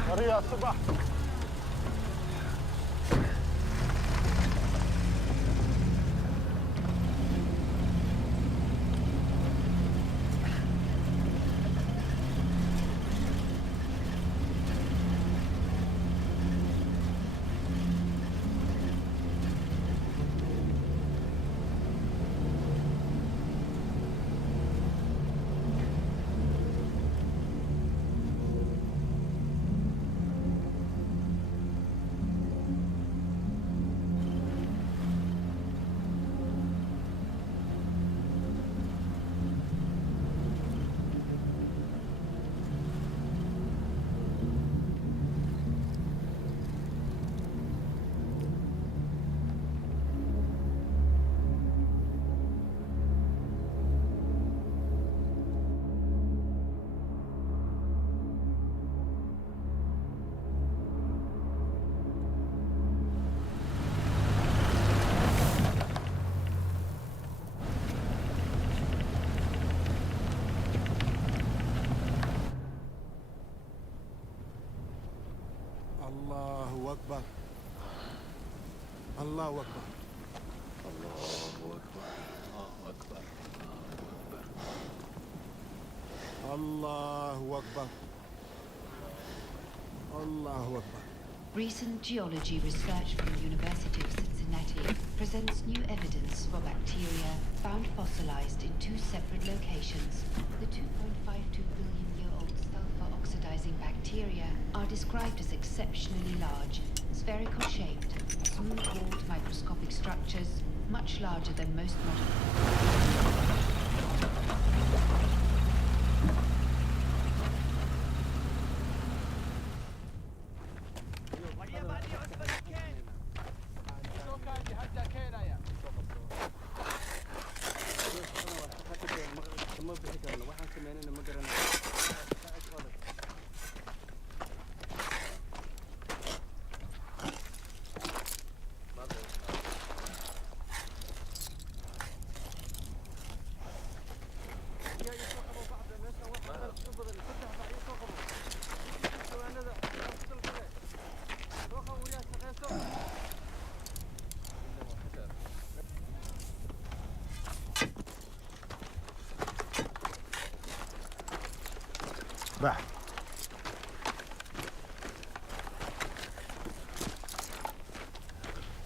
Maria, صباح الله أكبر الله أكبر الله أكبر الله أكبر. Recent geology research from the University of Cincinnati presents new evidence for bacteria found fossilized in two separate locations. The 2.52 billion-year-old sulfur-oxidizing bacteria are described as exceptionally large, spherical-shaped, smooth-walled microscopic structures, much larger than most modern. 。 . 。 . 。 . 。 . 。 . 。 . 。 . 。 . 。 . 。 . 。 . 。 . 。 . 。 . . 。 . 。 . . 。 . . . 。 . . . . . 。 . . 。 . . . 。 . 。 .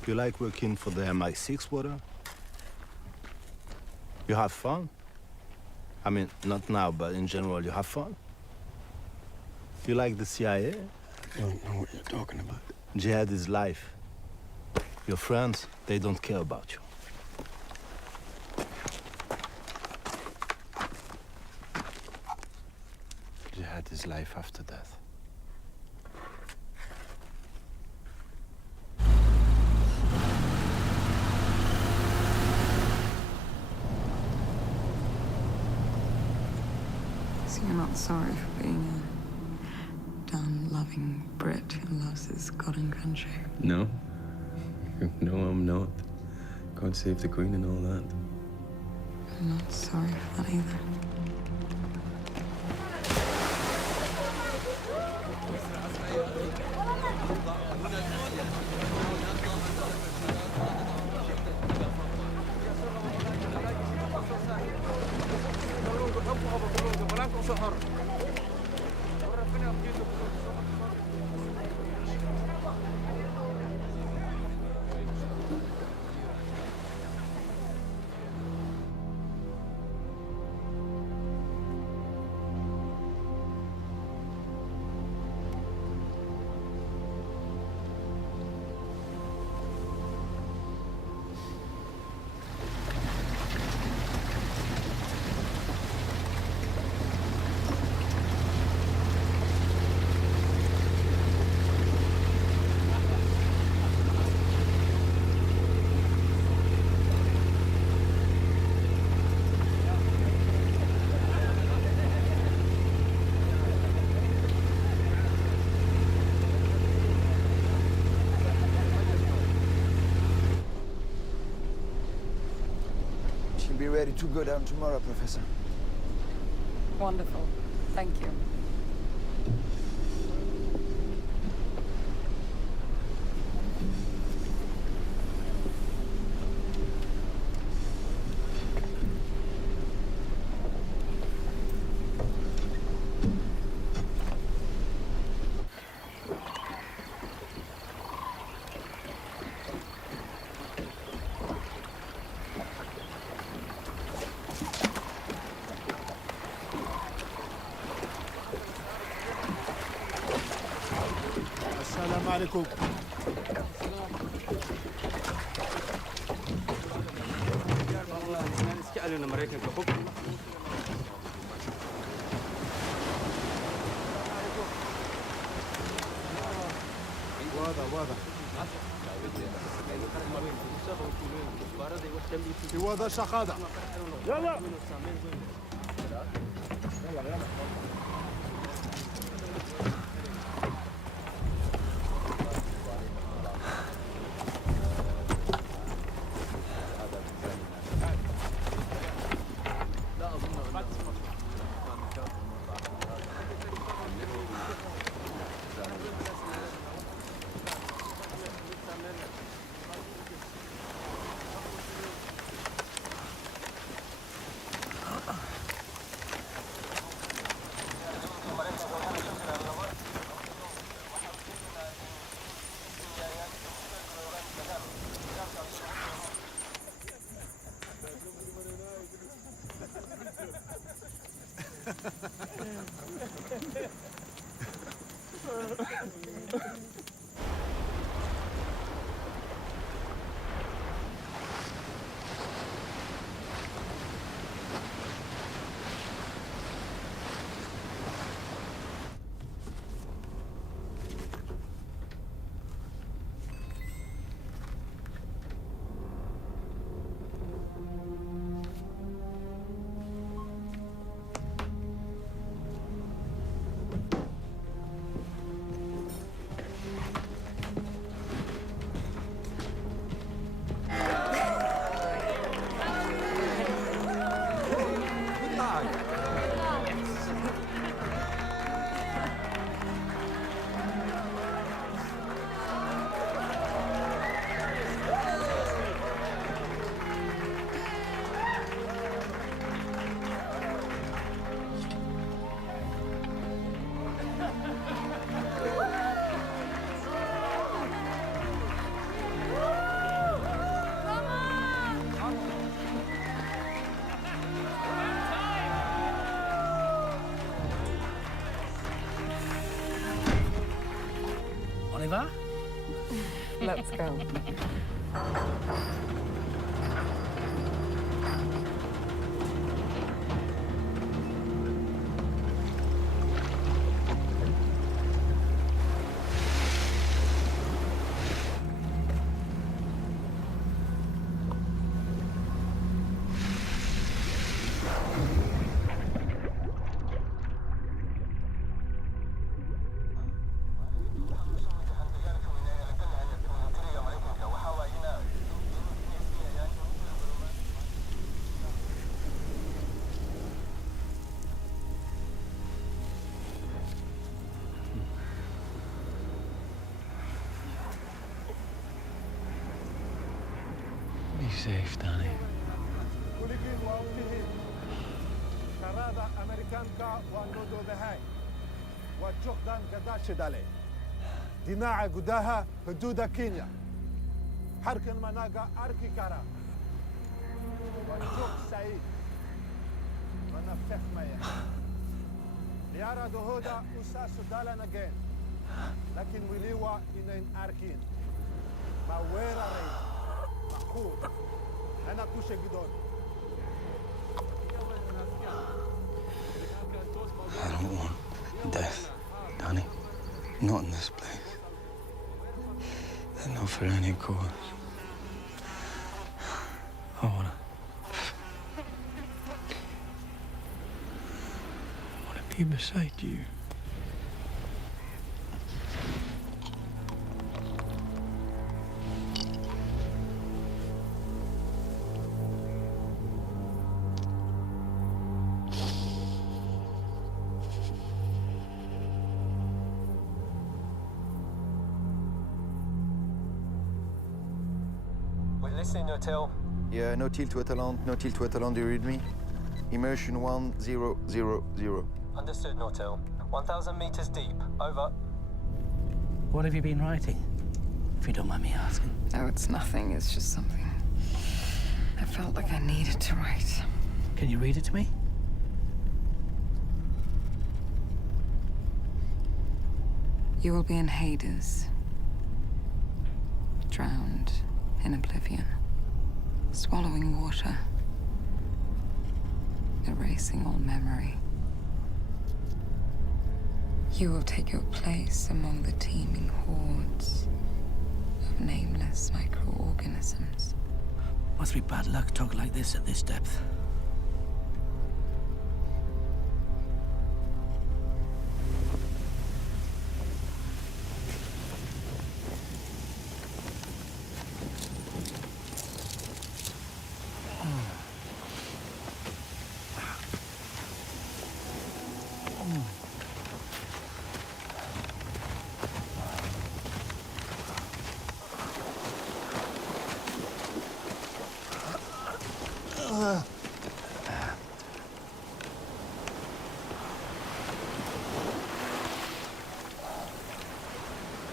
You like working for the MI6, Water? You have fun? I mean, not now, but in general, you have fun? You like the CIA? I don't know what you're talking about. Jihad is life. Your friends, they don't care about you. Jihad is life after death. So you're not sorry for being a dumb, loving Brit who loves his God and country? No. No, I'm not. God save the Queen and all that. I'm not sorry for that either. She'll be ready to go down tomorrow, Professor. Wonderful. Thank you. السلام عليكم. واضح واضح. في وضع الشقادة. يلا. Oliver? Let's go. Be safe, Danny. ديناع قداها حدود كينيا حرك المناقة أركي كارا ونجوك سعيد ونفخ ميا ليارا دهودا أساس دالا نجين لكن وليوا إنين أركين ما ويرا ريس مقود أنا كوشة جدون I don't want death, Danny. Not in this place. And not for any cause. I wanna be beside you. Listen, Notil. Yeah, Notil to Atalante, Notil to Atalante, you read me? Immersion 1000. Understood, Notil. 1,000 meters deep. Over. What have you been writing? If you don't mind me asking. Oh, it's nothing. It's just something I felt like I needed to write. Can you read it to me? You will be in Hades, drowned in oblivion, swallowing water, erasing all memory. You will take your place among the teeming hordes of nameless microorganisms. Must be bad luck to talk like this at this depth.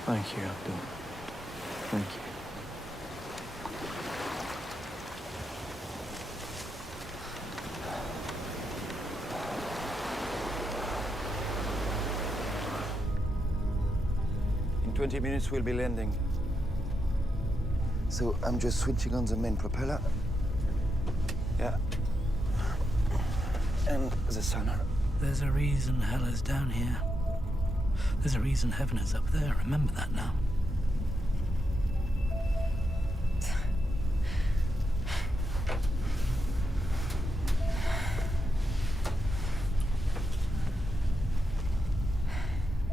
Thank you, Abdul. Thank you. In 20 minutes, we'll be landing. So I'm just switching on the main propeller. Yeah. And the sonar. There's a reason hell is down here. There's a reason heaven is up there. Remember that now.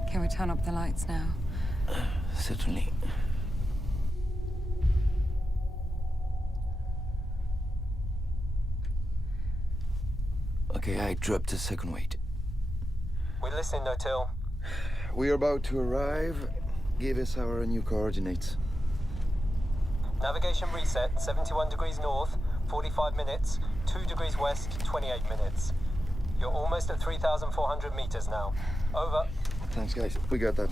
Can we turn up the lights now? Certainly. Okay, I dropped the second weight. We're listening, Notil. We're about to arrive. Give us our new coordinates. Navigation reset, 71 degrees north, 45 minutes, 2 degrees west, 28 minutes. You're almost at 3,400 meters now. Over. Thanks, guys. We got that.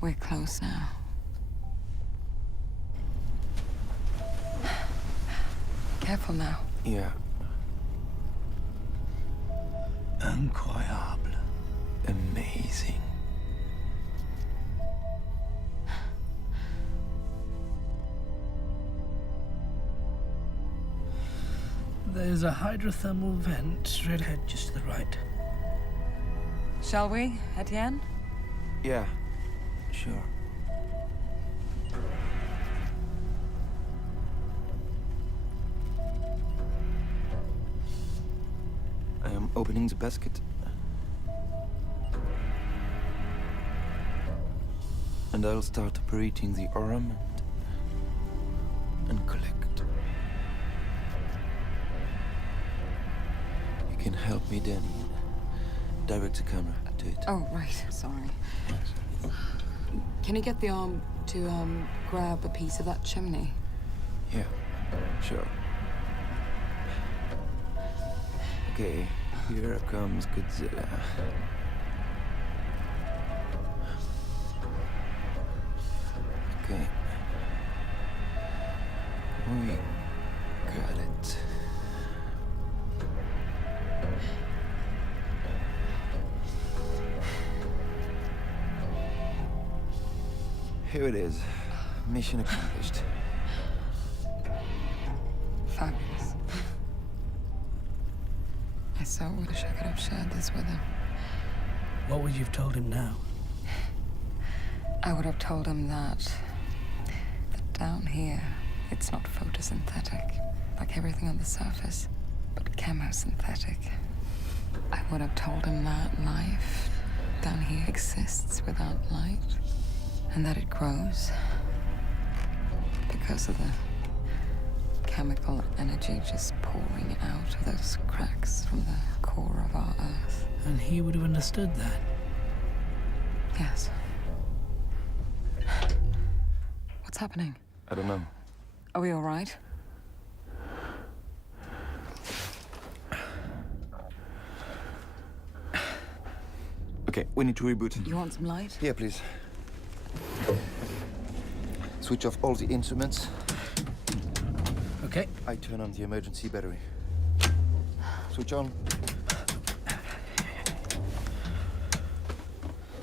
We're close now. Careful now. Yeah. Incroyable. Amazing. There's a hydrothermal vent straight ahead, just to the right. Shall we, Etienne? Yeah, sure. I am opening the basket. And I'll start operating the arm and collect. You can help me, Danny. Direct the camera to it. Oh, right. Sorry. Can you get the arm to grab a piece of that chimney? Yeah, sure. Okay, here comes Godzilla. Okay. We got it. Here it is. Mission accomplished. Fabulous. I so wish I could have shared this with him. What would you have told him now? I would have told him that down here, it's not photosynthetic, like everything on the surface, but chemosynthetic. I would have told him that life down here exists without light, and that it grows because of the chemical energy just pouring out of those cracks from the core of our Earth. And he would have understood that. Yes. What's happening? I don't know. Are we all right? Okay, we need to reboot. You want some light? Yeah, please. Switch off all the instruments. Okay. I turn on the emergency battery. Switch on.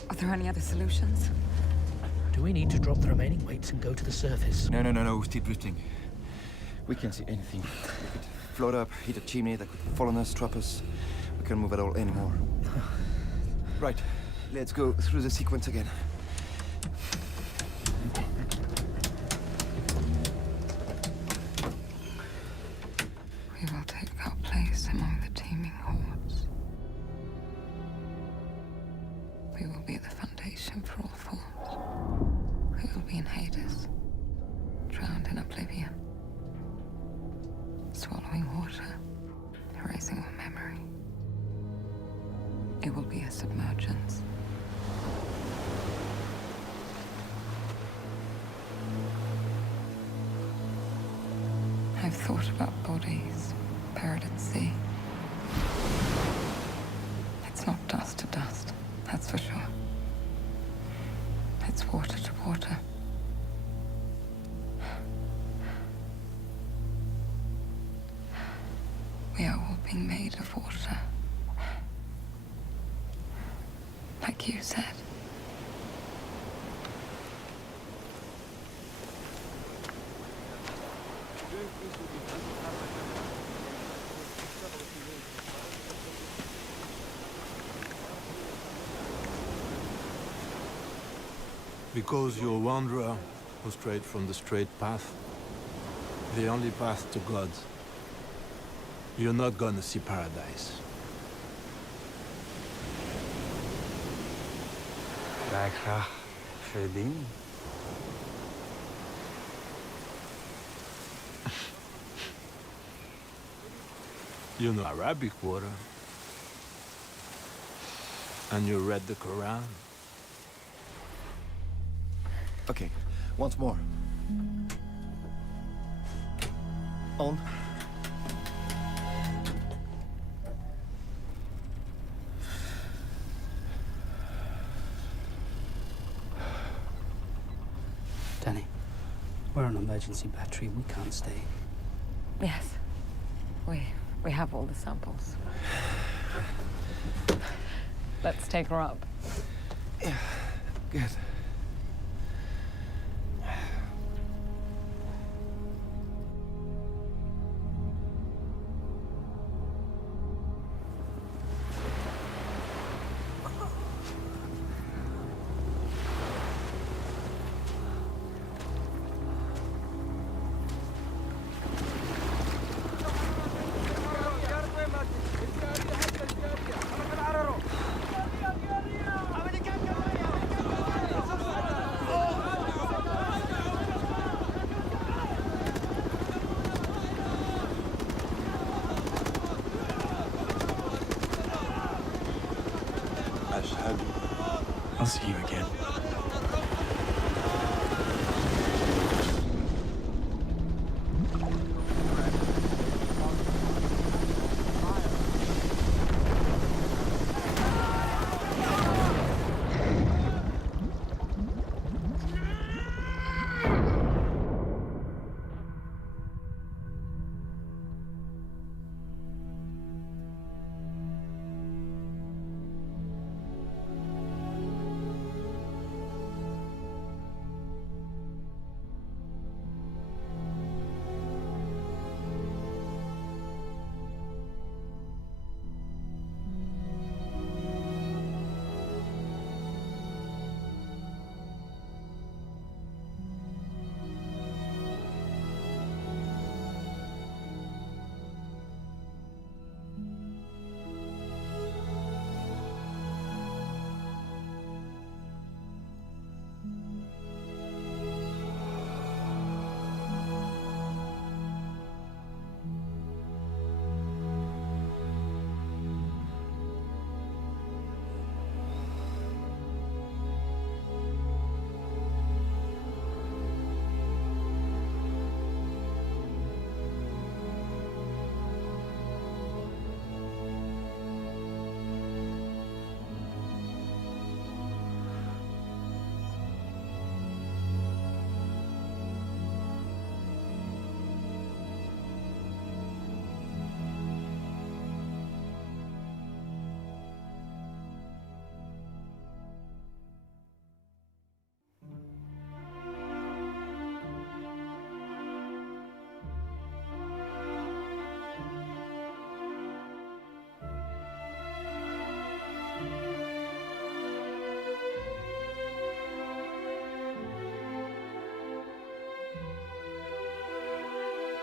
Are there any other solutions? Do we need to drop the remaining weights and go to the surface? No, still drifting. We can't see anything. We could float up, hit a chimney that could fall on us, trap us. We can't move at all anymore. Right, let's go through the sequence again. We will take our place among the teeming hordes. We will be the foundation for all forms. We will be in Hades, drowned in oblivion, swallowing water, erasing our memory. It will be a submergence. I've thought about bodies buried at sea. It's not dust to dust, that's for sure. It's water to water. We are all being made of water. Like you said. Because you're a wanderer who strayed from the straight path, the only path to God, you're not gonna see paradise. Ga ik graag verdienen. You know Arabic water. And you read the Quran. Okay, once more. On. Danny, we're on emergency battery. We can't stay. Yes. We have all the samples. Let's take her up. Yeah, good. I'll see you again.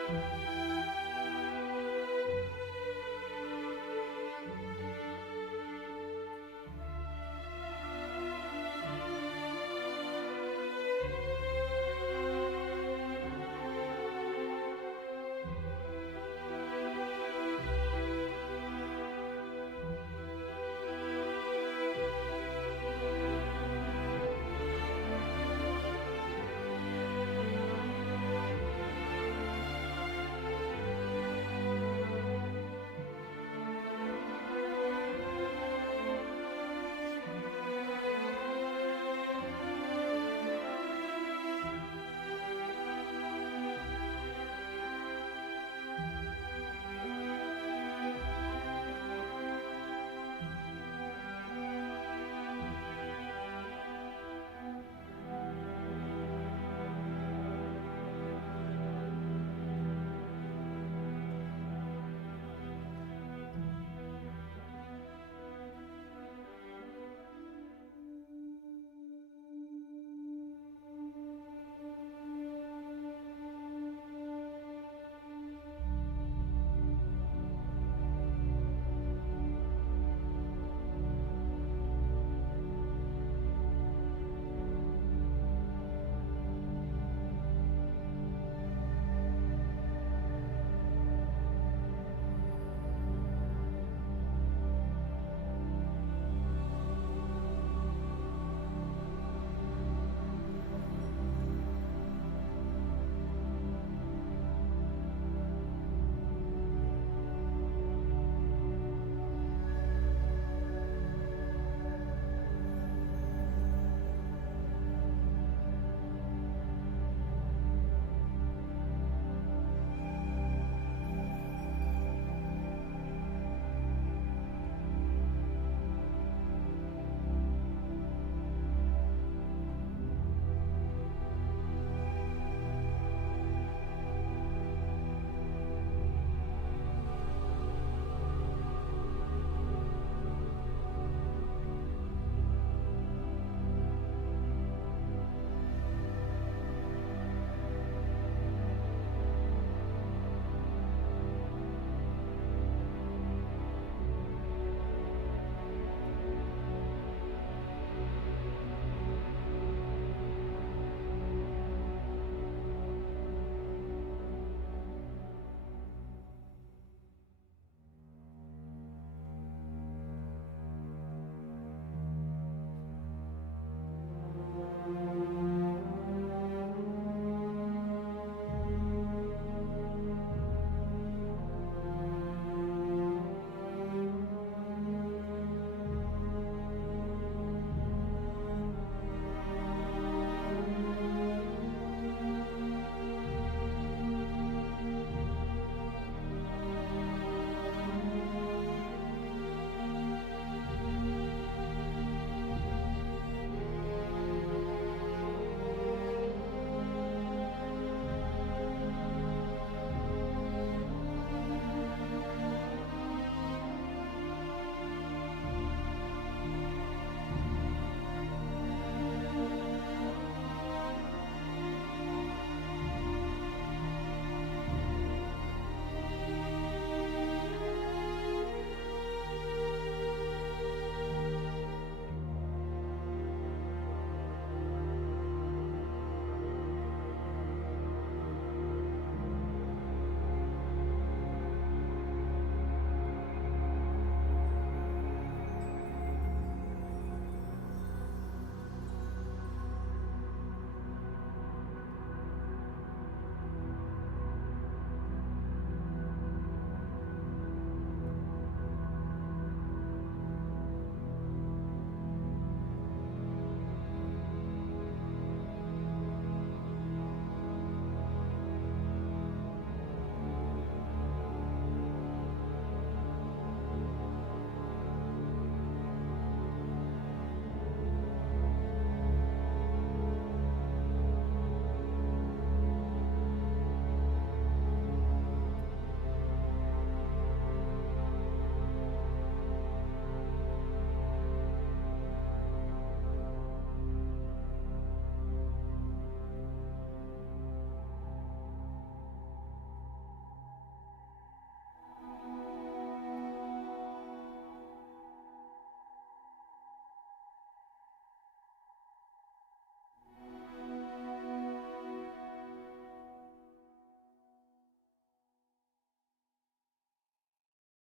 Thank you.